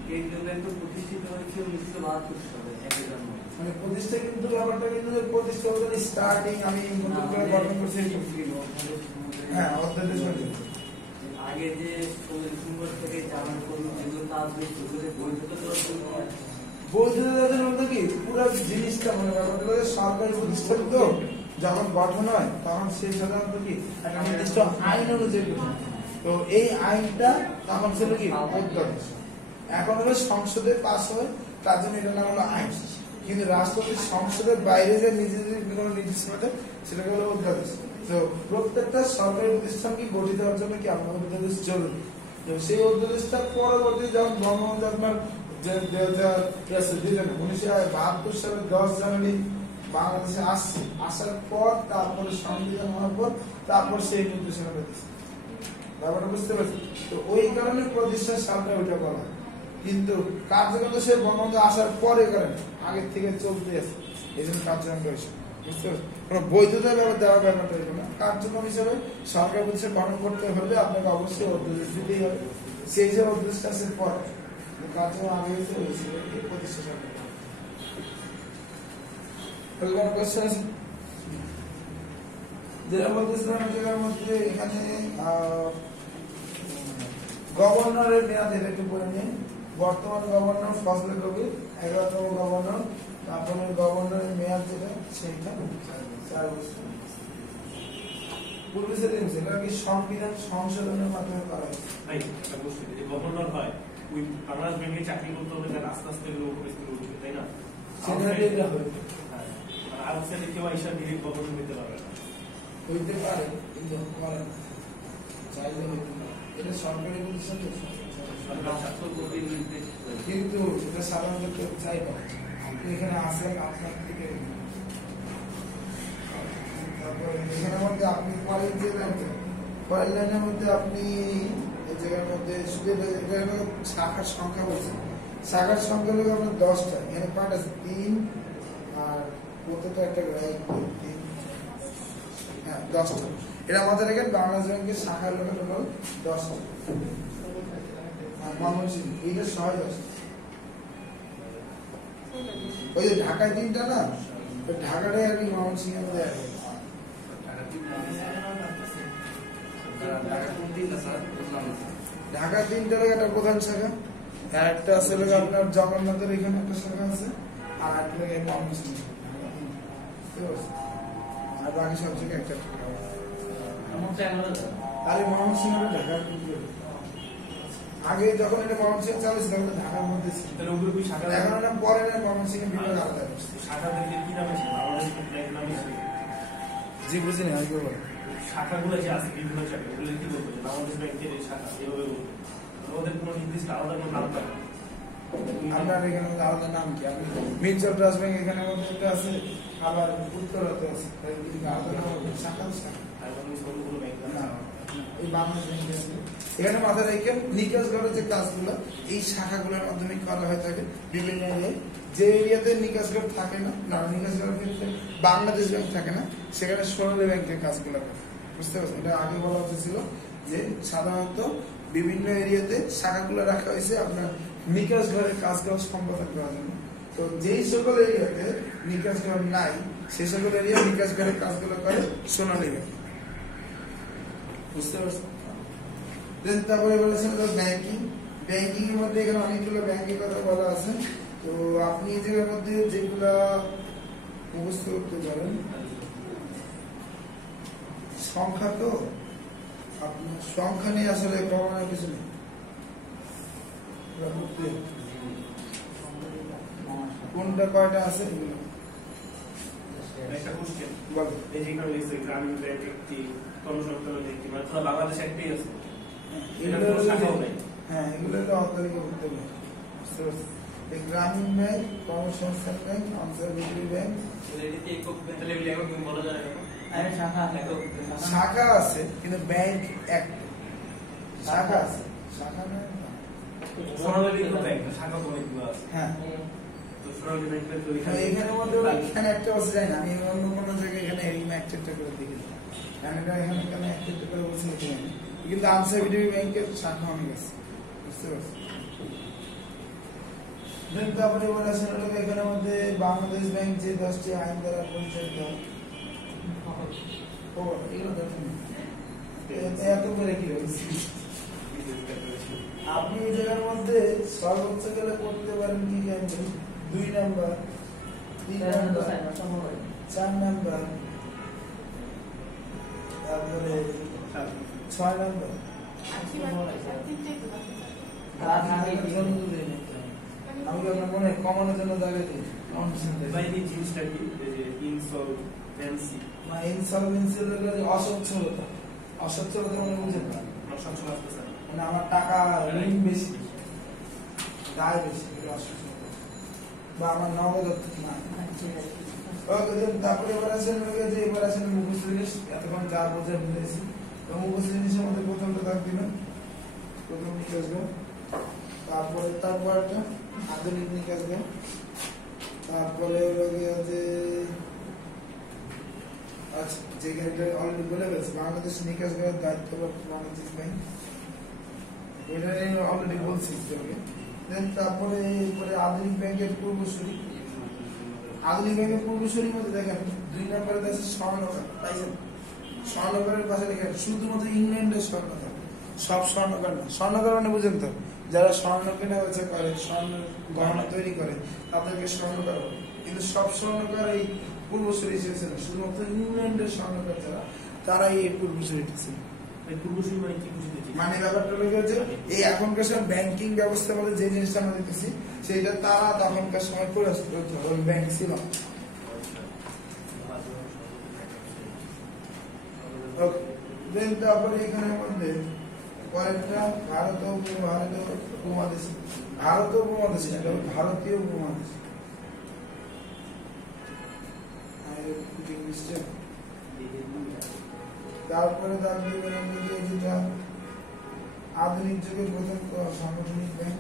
কেন্দ্রীয় ব্যাংক প্রতিষ্ঠিত হয়েছে 1972 সালে 1 জানুয়ারি। মানে প্রতিষ্ঠা কিন্তু ব্যাপারটা কিন্তু প্রতিষ্ঠা হচ্ছে স্টার্টিং আমি নতুন করে গঠন করছি হ্যাঁ অধ্যাদেশ হয়েছে আগে যে 16 ডিসেম্বর থেকে চালু করলো যেগুলো কাজ হয়েছে ওগুলো বৈধতা দেওয়ার জন্য বৈধতার মধ্যে কি পুরো জিনিসটা মানে ব্যাপারটা হচ্ছে সরকারি প্রতিষ্ঠান তো যখন গঠন হয় তখন সেই সাধারণত কি একটা নির্দিষ্ট আইন অনুযায়ী গঠন হয়। তো এই আইনটা তখন ছিল কি অধ্যাদেশ, এখন হলো সংসদে পাস হয় তার জন্য এটার নাম হলো আইন। কিন্তু রাষ্ট্রপতি সংসদের বাইরে যে নিজেদের কোনো নির্দিষ্ট করে সেটাকে হলো অধ্যাদেশ। তো প্রত্যেকটা সরকারি প্রতিষ্ঠান কি গঠিত হওয়ার জন্য কি আপনার অধ্যাদেশ জরুরি। তো সেই অধ্যাদেশটা পরবর্তী যখন বঙ্গবন্ধু আপনার 1972 সালের 10 জানুয়ারি বাংলাদেশে আসছে, আসার পর তারপরে সংবিধান হওয়ার পর তারপর সেই নির্দেশনা দিচ্ছে। ব্যাপারটা বুঝতে পারছি। তো ওই কারণে প্রতিষ্ঠার সালটা ওইটা বলা, কিন্তু কার্যক্রম সে বঙ্গবন্ধু আসার পরে করেন, আগের থেকে চলতে আছে, এই জন্য কার্যক্রম রয়েছে। বুঝতে পারছি। কোনো বৈধতা দেওয়ার ব্যাপারটা হইল না। কার্যক্রম হিসেবে সরকার প্রতিষ্ঠান গঠন করতে হলে আপনাকে অবশ্যই অধ্যাদেশ দিতেই হবে। সেই যে অধ্যাদেশটা আছে পরে কার্যক্রম আগে হয়েছে হয়েছিল প্রতিষ্ঠা সরকার। কোয়েশ্চেন আছে যেটা বলতেছিলাম, যেটার মধ্যে এখানে গভর্নরের মেয়াদ এটা একটু পড়ে নিন। বর্তমান গভর্নর ফজলে কবির, 11তম গভর্নর, তারপরে গভর্নরের মেয়াদ যেটা সেইটা 4 বছর। পূর্বে সেদিন সেটা কি সংবিধান সংশোধনের মাধ্যমে করা হয়েছে। ভাই একটা প্রশ্ন, যে গভর্নর হয় ওই বাংলাদেশ ব্যাংকে চাকরি করতে হলে তার আস্তে আস্তে এগুলো উপস্থিত উঠবে, তাই না? সেটা হবে আর হচ্ছে কেউ আইসা ডিরেক্ট গভর্নর হইতে পারবে না। হইতে পারে কিন্তু করে না, চাইলে হইতে পারে। এটা সরকারি প্রতিষ্ঠান তো, রাষ্ট্রপতির নির্দেশ কিন্তু এটা সাধারণত কেউ চাইবে না। আপনি এখানে আসেন আপনার থেকে, তারপরে এখানের মধ্যে আপনি পরের যে পরের লাইনের মধ্যে আপনি এই জায়গার মধ্যে শুধু এটা হলো শাখার সংখ্যা বলছেন। শাখার সংখ্যা হলো আপনার 10টা, এখানে কয়টা আছে? 3 আর প্রত্যেকটা একটা 1 2 3 হ্যাঁ 10টা। এটা আমাদের এখানে বাংলাদেশ ব্যাংকের শাখার লোকের হলো 10টা। ময়মনসিংহ এইটা 10 ওই যে ঢাকায় 3টা না, ঢাকাটাই আর কি ময়মনসিংহের মধ্যে আছে। ঢাকা 3টার একটা প্রধান শাখা, আর একটা আছে আপনার জগন্নাথের এখানে একটা শাখা আছে, আর একটা ময়মনসিংহ, আর বাকি সব জায়গায় একটা আরে ময়মনসিংহ ঢাকার আগে যখন এটা ময়মনসিংহ চালু ছিল তখন ঢাকার মধ্যে ছিল। তাহলে ওগুলো কি শাখা এখন না পরে না ময়মনসিংহ বিভাগ আলাদা করছে। শাখাদেরকে কি নামে ছিল? বাংলাদেশ ব্যাংক নামে ছিল। জি বুঝিনি আর কি বল। শাখাগুলো যে আছে বিভিন্ন জায়গায় ওগুলো কি বলবো যে বাংলাদেশ ব্যাংকের এই শাখা এভাবে বলবো, ওদের কোনো নির্দিষ্ট আলাদা কোনো নাম থাকে? আপনার এখানে আলাদা নাম কি? আপনি মির্জার ট্রাস্ট ব্যাংক এখানে মধ্যে একটা আছে, আবার উত্তরাতে আছে, আলাদা নাম হবে শাখা শাখা। আর কোনো ব্যাংক না, এই বাংলাদেশ ব্যাংক আছে। এখানে মাথায় রেখে নিকাশ ঘরের যে কাজগুলো এই শাখাগুলোর মাধ্যমে করা হয়ে থাকে বিভিন্ন এরিয়ায়। যে এরিয়াতে নিকাশ ঘর থাকে না, নিকাশ ঘরের ক্ষেত্রে বাংলাদেশ ব্যাংক থাকে না, সেখানে সোনালী ব্যাংকের কাজগুলো করে। বুঝতে পারছেন? এটা আগে বলা হয়েছিল যে সাধারণত বিভিন্ন এরিয়াতে শাখাগুলো রাখা হয়েছে আপনার নিকাশ ঘরের কাজগুলো সম্পাদন করার জন্য। তো যেই সকল এরিয়াতে নিকাশ ঘর নাই সেই সকল এরিয়া নিকাশ ঘরের কাজগুলো করে সোনালী ব্যাংক। বুঝতে পারছেন? তারপরে বলেছেন ব্যাংকিং। ব্যাংকিং এর মধ্যে এখানে অনেকগুলো ব্যাংকের কথা বলা আছে। তো আপনি এই জায়গার মধ্যে যেগুলা মুখস্থ করতে পারেন, সংখ্যা তো আপনার সংখ্যা নিয়ে আসলে প্রমাণের কিছু নেই। কোনটা কয়টা আছে এগুলো একটা কোশ্চেন, বলো। এই যে এখানে লিখছে গ্রামীণ ব্যাংক একটি, কর্মসংস্থান একটি, মানে পুরো বাংলাদেশ একটাই আছে। এগুলো হ্যাঁ এগুলো তো অতালিকা করতে হবে। বুঝতে পারছি? গ্রামীণ ব্যাংক, কর্মসংস্থান ব্যাংক, অঞ্চল ব্যাংক, শাখা আছে কিন্তু ব্যাংক একটা। শাখা আছে, শাখা নয়। সোনালী ব্যাংক শাখা অনেকগুলো আছে। হ্যাঁ তো সোনালী ব্যাংকের তো এখানে মধ্যে এখানে একটা বসে যায় না। আমি অন্য কোনো জায়গায় এখানে এরকম একটা করে দেখেছি। এখানে এখানে একটা করে বসে লিখে কিন্তু আনসার ব্যাংকের শাখা অনেক আছে, বুঝতে পারছি। দেন তারপরে এবার আসেন হলো এখানের মধ্যে বাংলাদেশ ব্যাংক যে 10টি আইন দ্বারা পরিচালিত, ও এগুলো দেখুন এত করে কি হয়েছে। আপনি এই জায়গার মধ্যে সর্বোচ্চ গেলে করতে পারেন কি জানেন, 2 নাম্বার, 3 নাম্বার, 4 নাম্বার, তারপরে 6 নাম্বার। আমি আপনার মনে কমানোর জন্য জায়গা দিই। ভাই এই জিনিসটা কি যে ইনসলভেন্সি ইনসলভেন্সি হলো অসচ্ছলতা। অসচ্ছলতা মানে বুঝেন না, সচ্ছল আসতেছে না। মানে আমার টাকা ঋণ বেশি, দায় বেশি, অসচ্ছলতা, বা আমার নগদ না। ওকে, তারপরে এবার আসেন যে এবার আসেন মুখস্থ জিনিস, এতক্ষণ যা বোঝা বুঝেছি। তো মুখস্থ জিনিসের মধ্যে প্রথমটা থাকবে না, প্রথম নিকাশ গা, তারপরে তারপরটা আধুনিক নিকাশ গা, তারপরে যে আচ্ছা যেখানে অলরেডি বলে গেছে বাংলাদেশ নিকাশ গায়ের দায়িত্বপ্রাপ্ত বাংলাদেশ ব্যাংক, ওইটা অলরেডি বলছি। দেন তারপরে আধুনিক ব্যাংকের পূর্বসূরি। আধুনিক ব্যাংকের পূর্বসূরি মধ্যে দেখেন 2 নম্বরে আছে স্বর্ণকার, পাইছেন? স্বর্ণকারের পাশে দেখেন শুধুমাত্র ইংল্যান্ডের স্বর্ণকার, সব স্বর্ণকার না। স্বর্ণকার মানে বুঝেন তো, যারা স্বর্ণ কেনা বেচা করে, স্বর্ণ গহনা তৈরি করে, তাদেরকে স্বর্ণকার বলে। কিন্তু সব স্বর্ণকার এই পূর্বসূরি ছিল না, শুধুমাত্র ইংল্যান্ডের স্বর্ণকার যারা, তারাই এই পূর্বসূরিটা ছিল। পূর্বসূরি মানে কি বুঝতে? মানে ব্যাপারটা হচ্ছে এই এখনকার সময় ব্যাংকিং ব্যবস্থার মধ্যে যে জিনিসটা আমরা দেখতেছি সেইটা তারা তখনকার সময় করে ব্যাংক ছিল। তারপরে এখানের মধ্যে কয়েকটা ভারতীয় উপমহাদেশ, ভারতীয় উপমহাদেশ, ভারতীয় উপমহাদেশ। তারপরে যেটা আধুনিক যুগের প্রথম সাংগঠনিক ব্যাংক,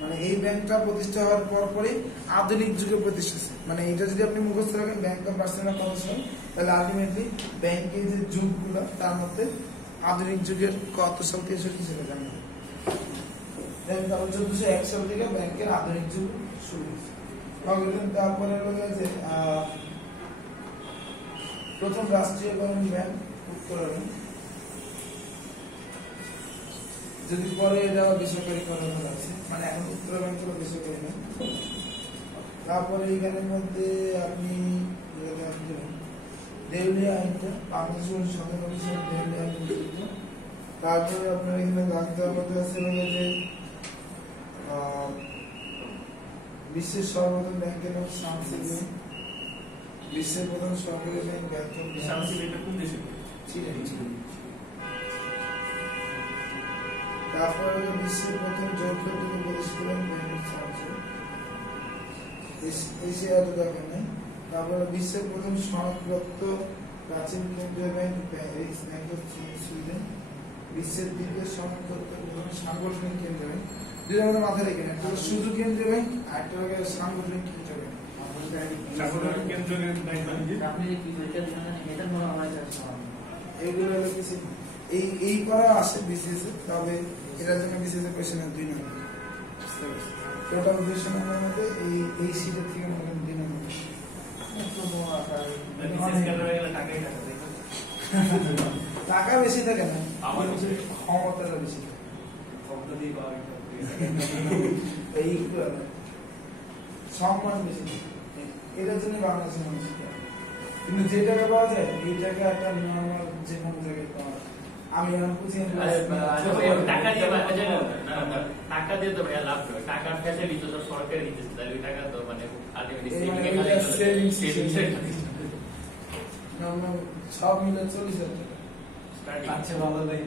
মানে এই ব্যাংকটা প্রতিষ্ঠা হওয়ার পরই আধুনিক যুগে প্রতিষ্ঠা। মানে এটা যদি আপনি মুখস্থ রাখেন ব্যাংক অফ বার্সেলোনা কমিশন, তাহলে আলটিমেটলি ব্যাংকের যে যুগগুলো তার মধ্যে আধুনিক যুগের কত সাল 63 ছিল জানেন। তারপর 1401 সাল থেকে ব্যাংকের আধুনিক যুগ শুরু হয়েছে। তারপরে রয়েছে প্রথম রাষ্ট্রীয়করণ ব্যাংক উত্তরণ, যদি পরে এটা বেসরকারীকরণ আছে, মানে এখন উত্তর ব্যাংক হলো বেসরকারি ব্যাংক। তারপরে এখানের মধ্যে আপনি দেউলিয়া আইনটা, বাংলাদেশের সরকার কমিশন দেউলিয়া আইন। তারপরে আপনার এখানে জানতে হবে আছে যে বিশ্বের সর্বপ্রথম ব্যাংকের নাম শামসি ব্যাংক, বিশ্বের প্রথম সরকারি ব্যাংক শামসি ব্যাংকটা কোন দেশে? চীন। তারপরে বিশ্বের প্রথম যৌথ থেকে প্রতিষ্ঠিত ব্যাংক শামসি, এশিয়াতে দেখেন নাই। তারপরে বিশ্বের প্রথম সনদপ্রাপ্ত প্রাচীন কেন্দ্রীয় bank Paris bank of Sweden, বিশ্বের দ্বিতীয় সনদপ্রাপ্ত প্রথম সাংগঠনিক কেন্দ্রীয় ব্যাংক। দুইটা আমাদের মাথায় রেখে নেন, একটা শুধু কেন্দ্রীয় ব্যাংক আর একটা হলো সাংগঠনিক কেন্দ্রীয় ব্যাংক। এইগুলো হলো কিছু এই করা আসে বিসিএস, তবে এটার জন্য বিসিএস এর কোশ্চেন 2 নম্বর। টোটাল 200 নম্বরের মধ্যে এই শীটের থেকে মনে হয় 2 নম্বর। টাকা বেশি থাকে না, আমার ক্ষমতাটা বেশি থাকে। এই সম্মান বেশি থাকে, এটার জন্য বাংলাদেশের মানুষ। কিন্তু যে টাকা পাওয়া যায় এই টাকা একটা নর্মাল যে কোনো জায়গায় পাওয়া যায়। আমি এখন টাকা দিয়ে তো ভাইয়া লাভ হবে, টাকার ফ্যাসিলিটি তো সব সরকার দিতেছে, তাহলে ওই টাকা তো মানে সব মিলে 40,000 টাকা। আচ্ছা ভালো ভাই,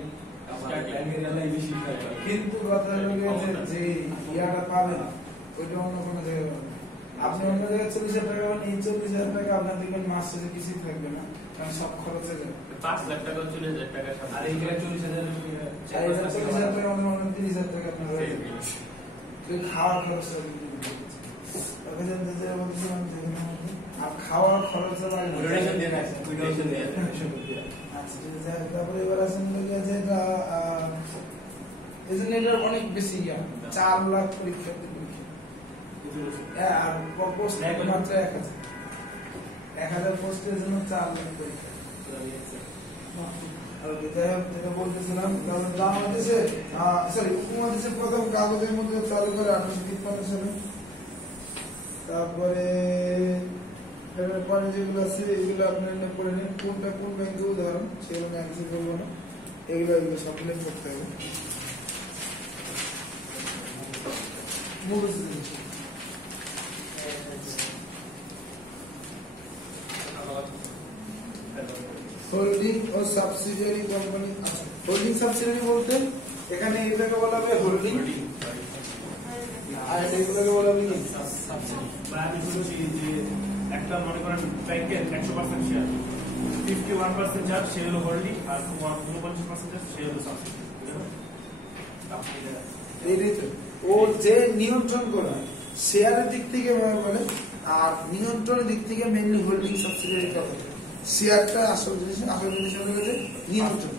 কিন্তু কথা হলো যে ইয়াটা পাবেন ওইটা অন্য কোনো জায়গায় পাবেন। আপনি অন্য জায়গায় 40,000 টাকা পাবেন, এই 40,000 টাকা আপনার দেখবেন মাস শেষে কিছুই থাকবে না, কারণ সব খরচ হয়ে যাবে। 5 লাখ টাকা 40,000 টাকা, আর এই 40,000 40,000 টাকা আমাদের 30,000 টাকা আপনার হয়ে যাবে। খাওয়ার খরচ আর খাওয়ার খরচ লাগে না। Donation দিয়ে রাখছে, donation দিয়ে রাখছে। আচ্ছা, ঠিক আছে। তারপরে এবার আসেন লোকে যে এটা এই জন্য এটার অনেক বেশি 4 লাখ পরীক্ষার্থী পরীক্ষা। আর পোস্ট মাত্র 1000 পোস্টের জন্য 4 লাখ পরীক্ষা। আর যেটা বলতেছিলাম বাংলাদেশে উপমহাদেশে প্রথম কাগজের মধ্যে চালু করে 1853 সালে। তারপরে পরে যেগুলো আছে এগুলো আপনার পড়ে নেন, কোনটা কোন ব্যাংকের উদাহরণ সেগুলো আমি অ্যান্সার করবো না, এগুলো সব মিলে করতে হবে। হোল্ডিং ও সাবসিডিয়ারি কোম্পানি। আচ্ছা, হোল্ডিং সাবসিডিয়ারি বলতে এখানে এটাকে বলা হবে হোল্ডিং, আর এগুলোকে বলা হবে কি সাবসিডি। বা আমি বলছি যে একটা মনে করেন ব্যাংকের 100% শেয়ার 51% যার সে হলো হোল্ডিং আর 49% সে হলো সাবসিডি। এইটাই তো ও যে নিয়ন্ত্রণ করা শেয়ারের দিক থেকে বলে, আর নিয়ন্ত্রণের দিক থেকে মেইনলি হোল্ডিং সাবসিডিয়ারিটা বলে। শেয়ারটা আসল জিনিস হচ্ছে নিয়ন্ত্রণ।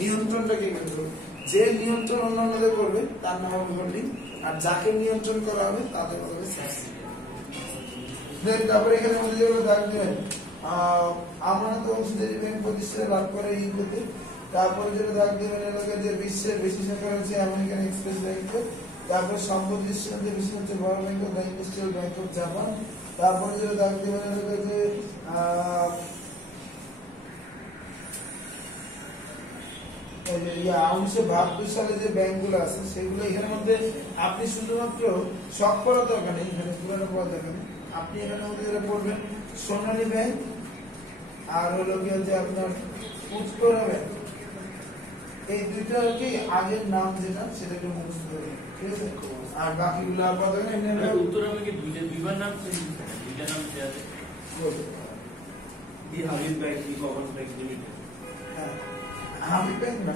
নিয়ন্ত্রণটা কি করবে? যে নিয়ন্ত্রণ অন্যান্যদের করবে তার নাম হবে হোল্ডিং, আর যাকে নিয়ন্ত্রণ করা হবে তাদের হবে সাবসিডি। তারপরে এখানে মধ্যে যেগুলো দাগ দেবেন আমানত অংশীদারি ব্যাংক প্রতিষ্ঠা লাভ করে ইউরোপে। তারপরে যেটা দাগ দেবেন এলাকায় যে বিশ্বের বেশি শাখা রয়েছে আমেরিকান এক্সপ্রেস ব্যাংকে। তারপরে সম্পদ দৃষ্টান্তে বেশি হচ্ছে বড় bank of the industrial bank of Japan. তারপরে যেটা দাগ দেবেন এলাকায় যে 1972 সালে যে ব্যাংকগুলো আছে সেগুলো এখানের মধ্যে আপনি শুধুমাত্র সব করা দরকার নেই, এখানে পুরোনো পড়া দরকার নেই। আপনি এখানের মধ্যে যেটা পড়বেন সোনালী ব্যাংক আর হলো গিয়ে যে আপনার উত্তরা ব্যাংক, এই দুইটা কি আগের নাম যেটা সেটা একটু মুখস্থ করবেন, ঠিক আছে? আর বাকিগুলো আপাতত এমনি উত্তরা ব্যাংকে দুইবার নাম দুইটা নাম দেওয়া আছে। Habib bank, commerce bank limited. হ্যাঁ, হাবিব ব্যাংক না,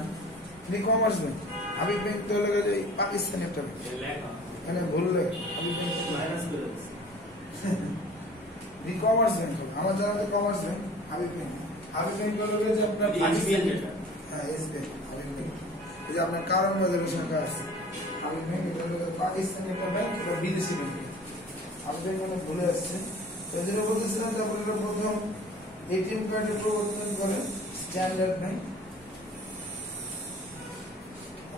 কমার্স ব্যাংক। হাবিব ব্যাংক তো হলো গিয়ে পাকিস্তানি একটা ব্যাংক, মানে ভুল হাবিব ব্যাংক মাইনাস করে কমার্স ব্যাংক। আমার জানা তো commerce bank, Habib bank. Habib bank হলো গিয়ে যে আপনার হ্যাঁ এসবিআই হাবিব ব্যাংক। এই যে আপনার কারণ বাজারের সংখ্যা আছে হাবিব ব্যাংক, এটা হলো পাকিস্তানি একটা ব্যাংক, এটা বিদেশি ব্যাংক। হাবিব ব্যাংক মানে ভুলে আসছে। তো যেটা বলতেছিলাম তারপরে প্রথম এটিএম কার্ডের প্রবর্তন করে স্ট্যান্ডার্ড ব্যাংক।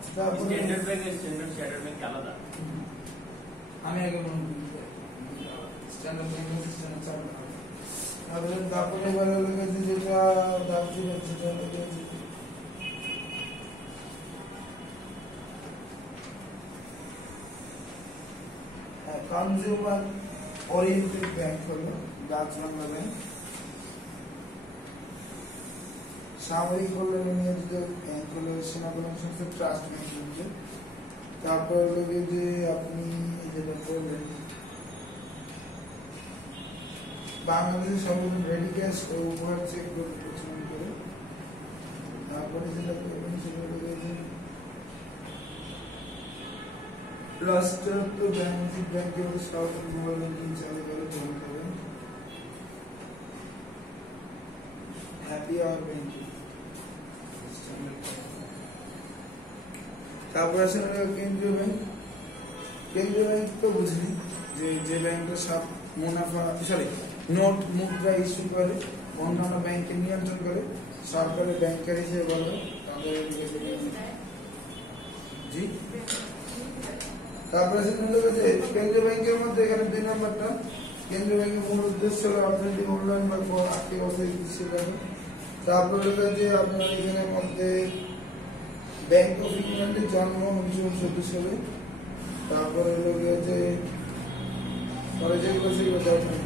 স্ট্যান্ডার্ড ব্যাংক আর স্ট্যান্ডার্ড চার্টার্ড ব্যাংক আলাদা। আমি আগে মনে স্ট্যান্ডার্ড ব্যাংক স্ট্যান্ডার্ড চার্টার্ড। তারপরে এবার হলো গেছে যেটা দাম ছিল সেটা হলো গেছে কনজিউমার ওরিয়েন্টেড ব্যাংক হলো ডাচ বাংলা ব্যাংক। সামরিক কল্যাণে নিয়োজিত ব্যাংক হলো সেনাবাহিনী সংস্থা ট্রাস্ট ব্যাংক লিমিটেড। তারপর হলো যে আপনি যেটা বললেন বাংলাদেশের সর্বপ্রথম রেডি ক্যাশ ও উপহার চেক প্রচলন করে। তারপরে যেটা করবেন সেটা হলো যে রাষ্ট্রায়ত্ত বাণিজ্যিক ব্যাংকে সরকার মোবাইল ব্যাংকিং চালু করে গ্রহণ করেন। Happy hour banking. তারপর আছে কেন্দ্রীয় ব্যাংক। কেন্দ্রীয় ব্যাংক তো বুঝলি যে ব্যাংকের সব মুনাফা নোট মুদ্রা ইস্যু করে, অন্যান্য ব্যাংকে নিয়ন্ত্রণ করে, সরকারের ব্যাংকার হিসেবে বলে তাদের জি। তারপরে কেন্দ্রীয় ব্যাংকের মধ্যে এখানে 2 নম্বরটা কেন্দ্রীয় ব্যাংকের মূল উদ্দেশ্য হলো অর্থনৈতিক উন্নয়ন বা আর্থিক অবস্থায় কৃষি ব্যাংক। তারপরে যে আপনার এখানের মধ্যে ব্যাংক অফ ইংল্যান্ডের জন্ম 1934 সালে। তারপরে হলো যে পরে যেগুলো সেগুলো দরকার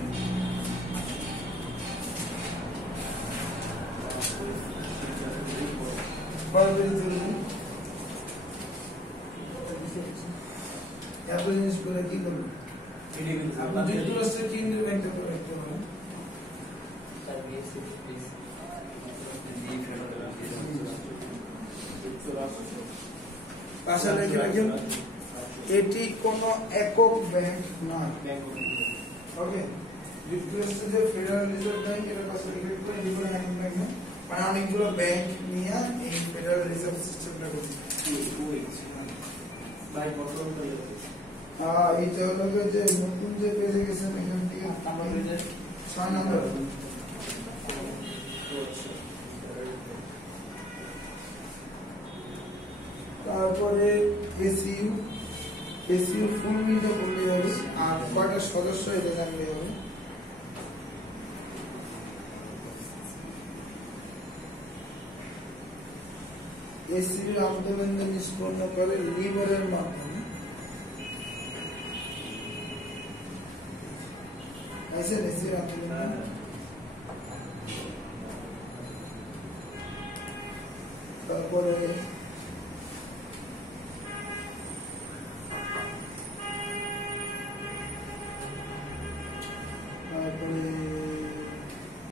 এত জিনিস করে কি করবেন? আপনার যুক্তরাষ্ট্রের কেন্দ্রীয় ব্যাংকটা করে রাখতে পারেন। পাশে রেখে রাখেন এটি কোনো একক ব্যাংক নয়। ওকে, রিকোয়েস্ট যে ফেডারেল রিজার্ভ ব্যাংক এর কাছে রিলেট করে এগুলো হ্যান্ড ব্যাংক না মানে অনেকগুলো ব্যাংক নিয়ে এই ফেডারেল রিজার্ভ সিস্টেমটা করছে ভাই বর্তমান এইটা হলো যে নতুন যে পেজে গেছেন এখান থেকে আমাদের যে 6 নম্বর তারপরে এসইউ ফুল মিলটা বললে হবে আর কয়টা সদস্য এটা জানলে হবে এসইউ আন্তঃলেনদেন নিষ্পন্ন করে লিভারের মাধ্যমে এসইউ আন্তঃলেনদেন তারপরে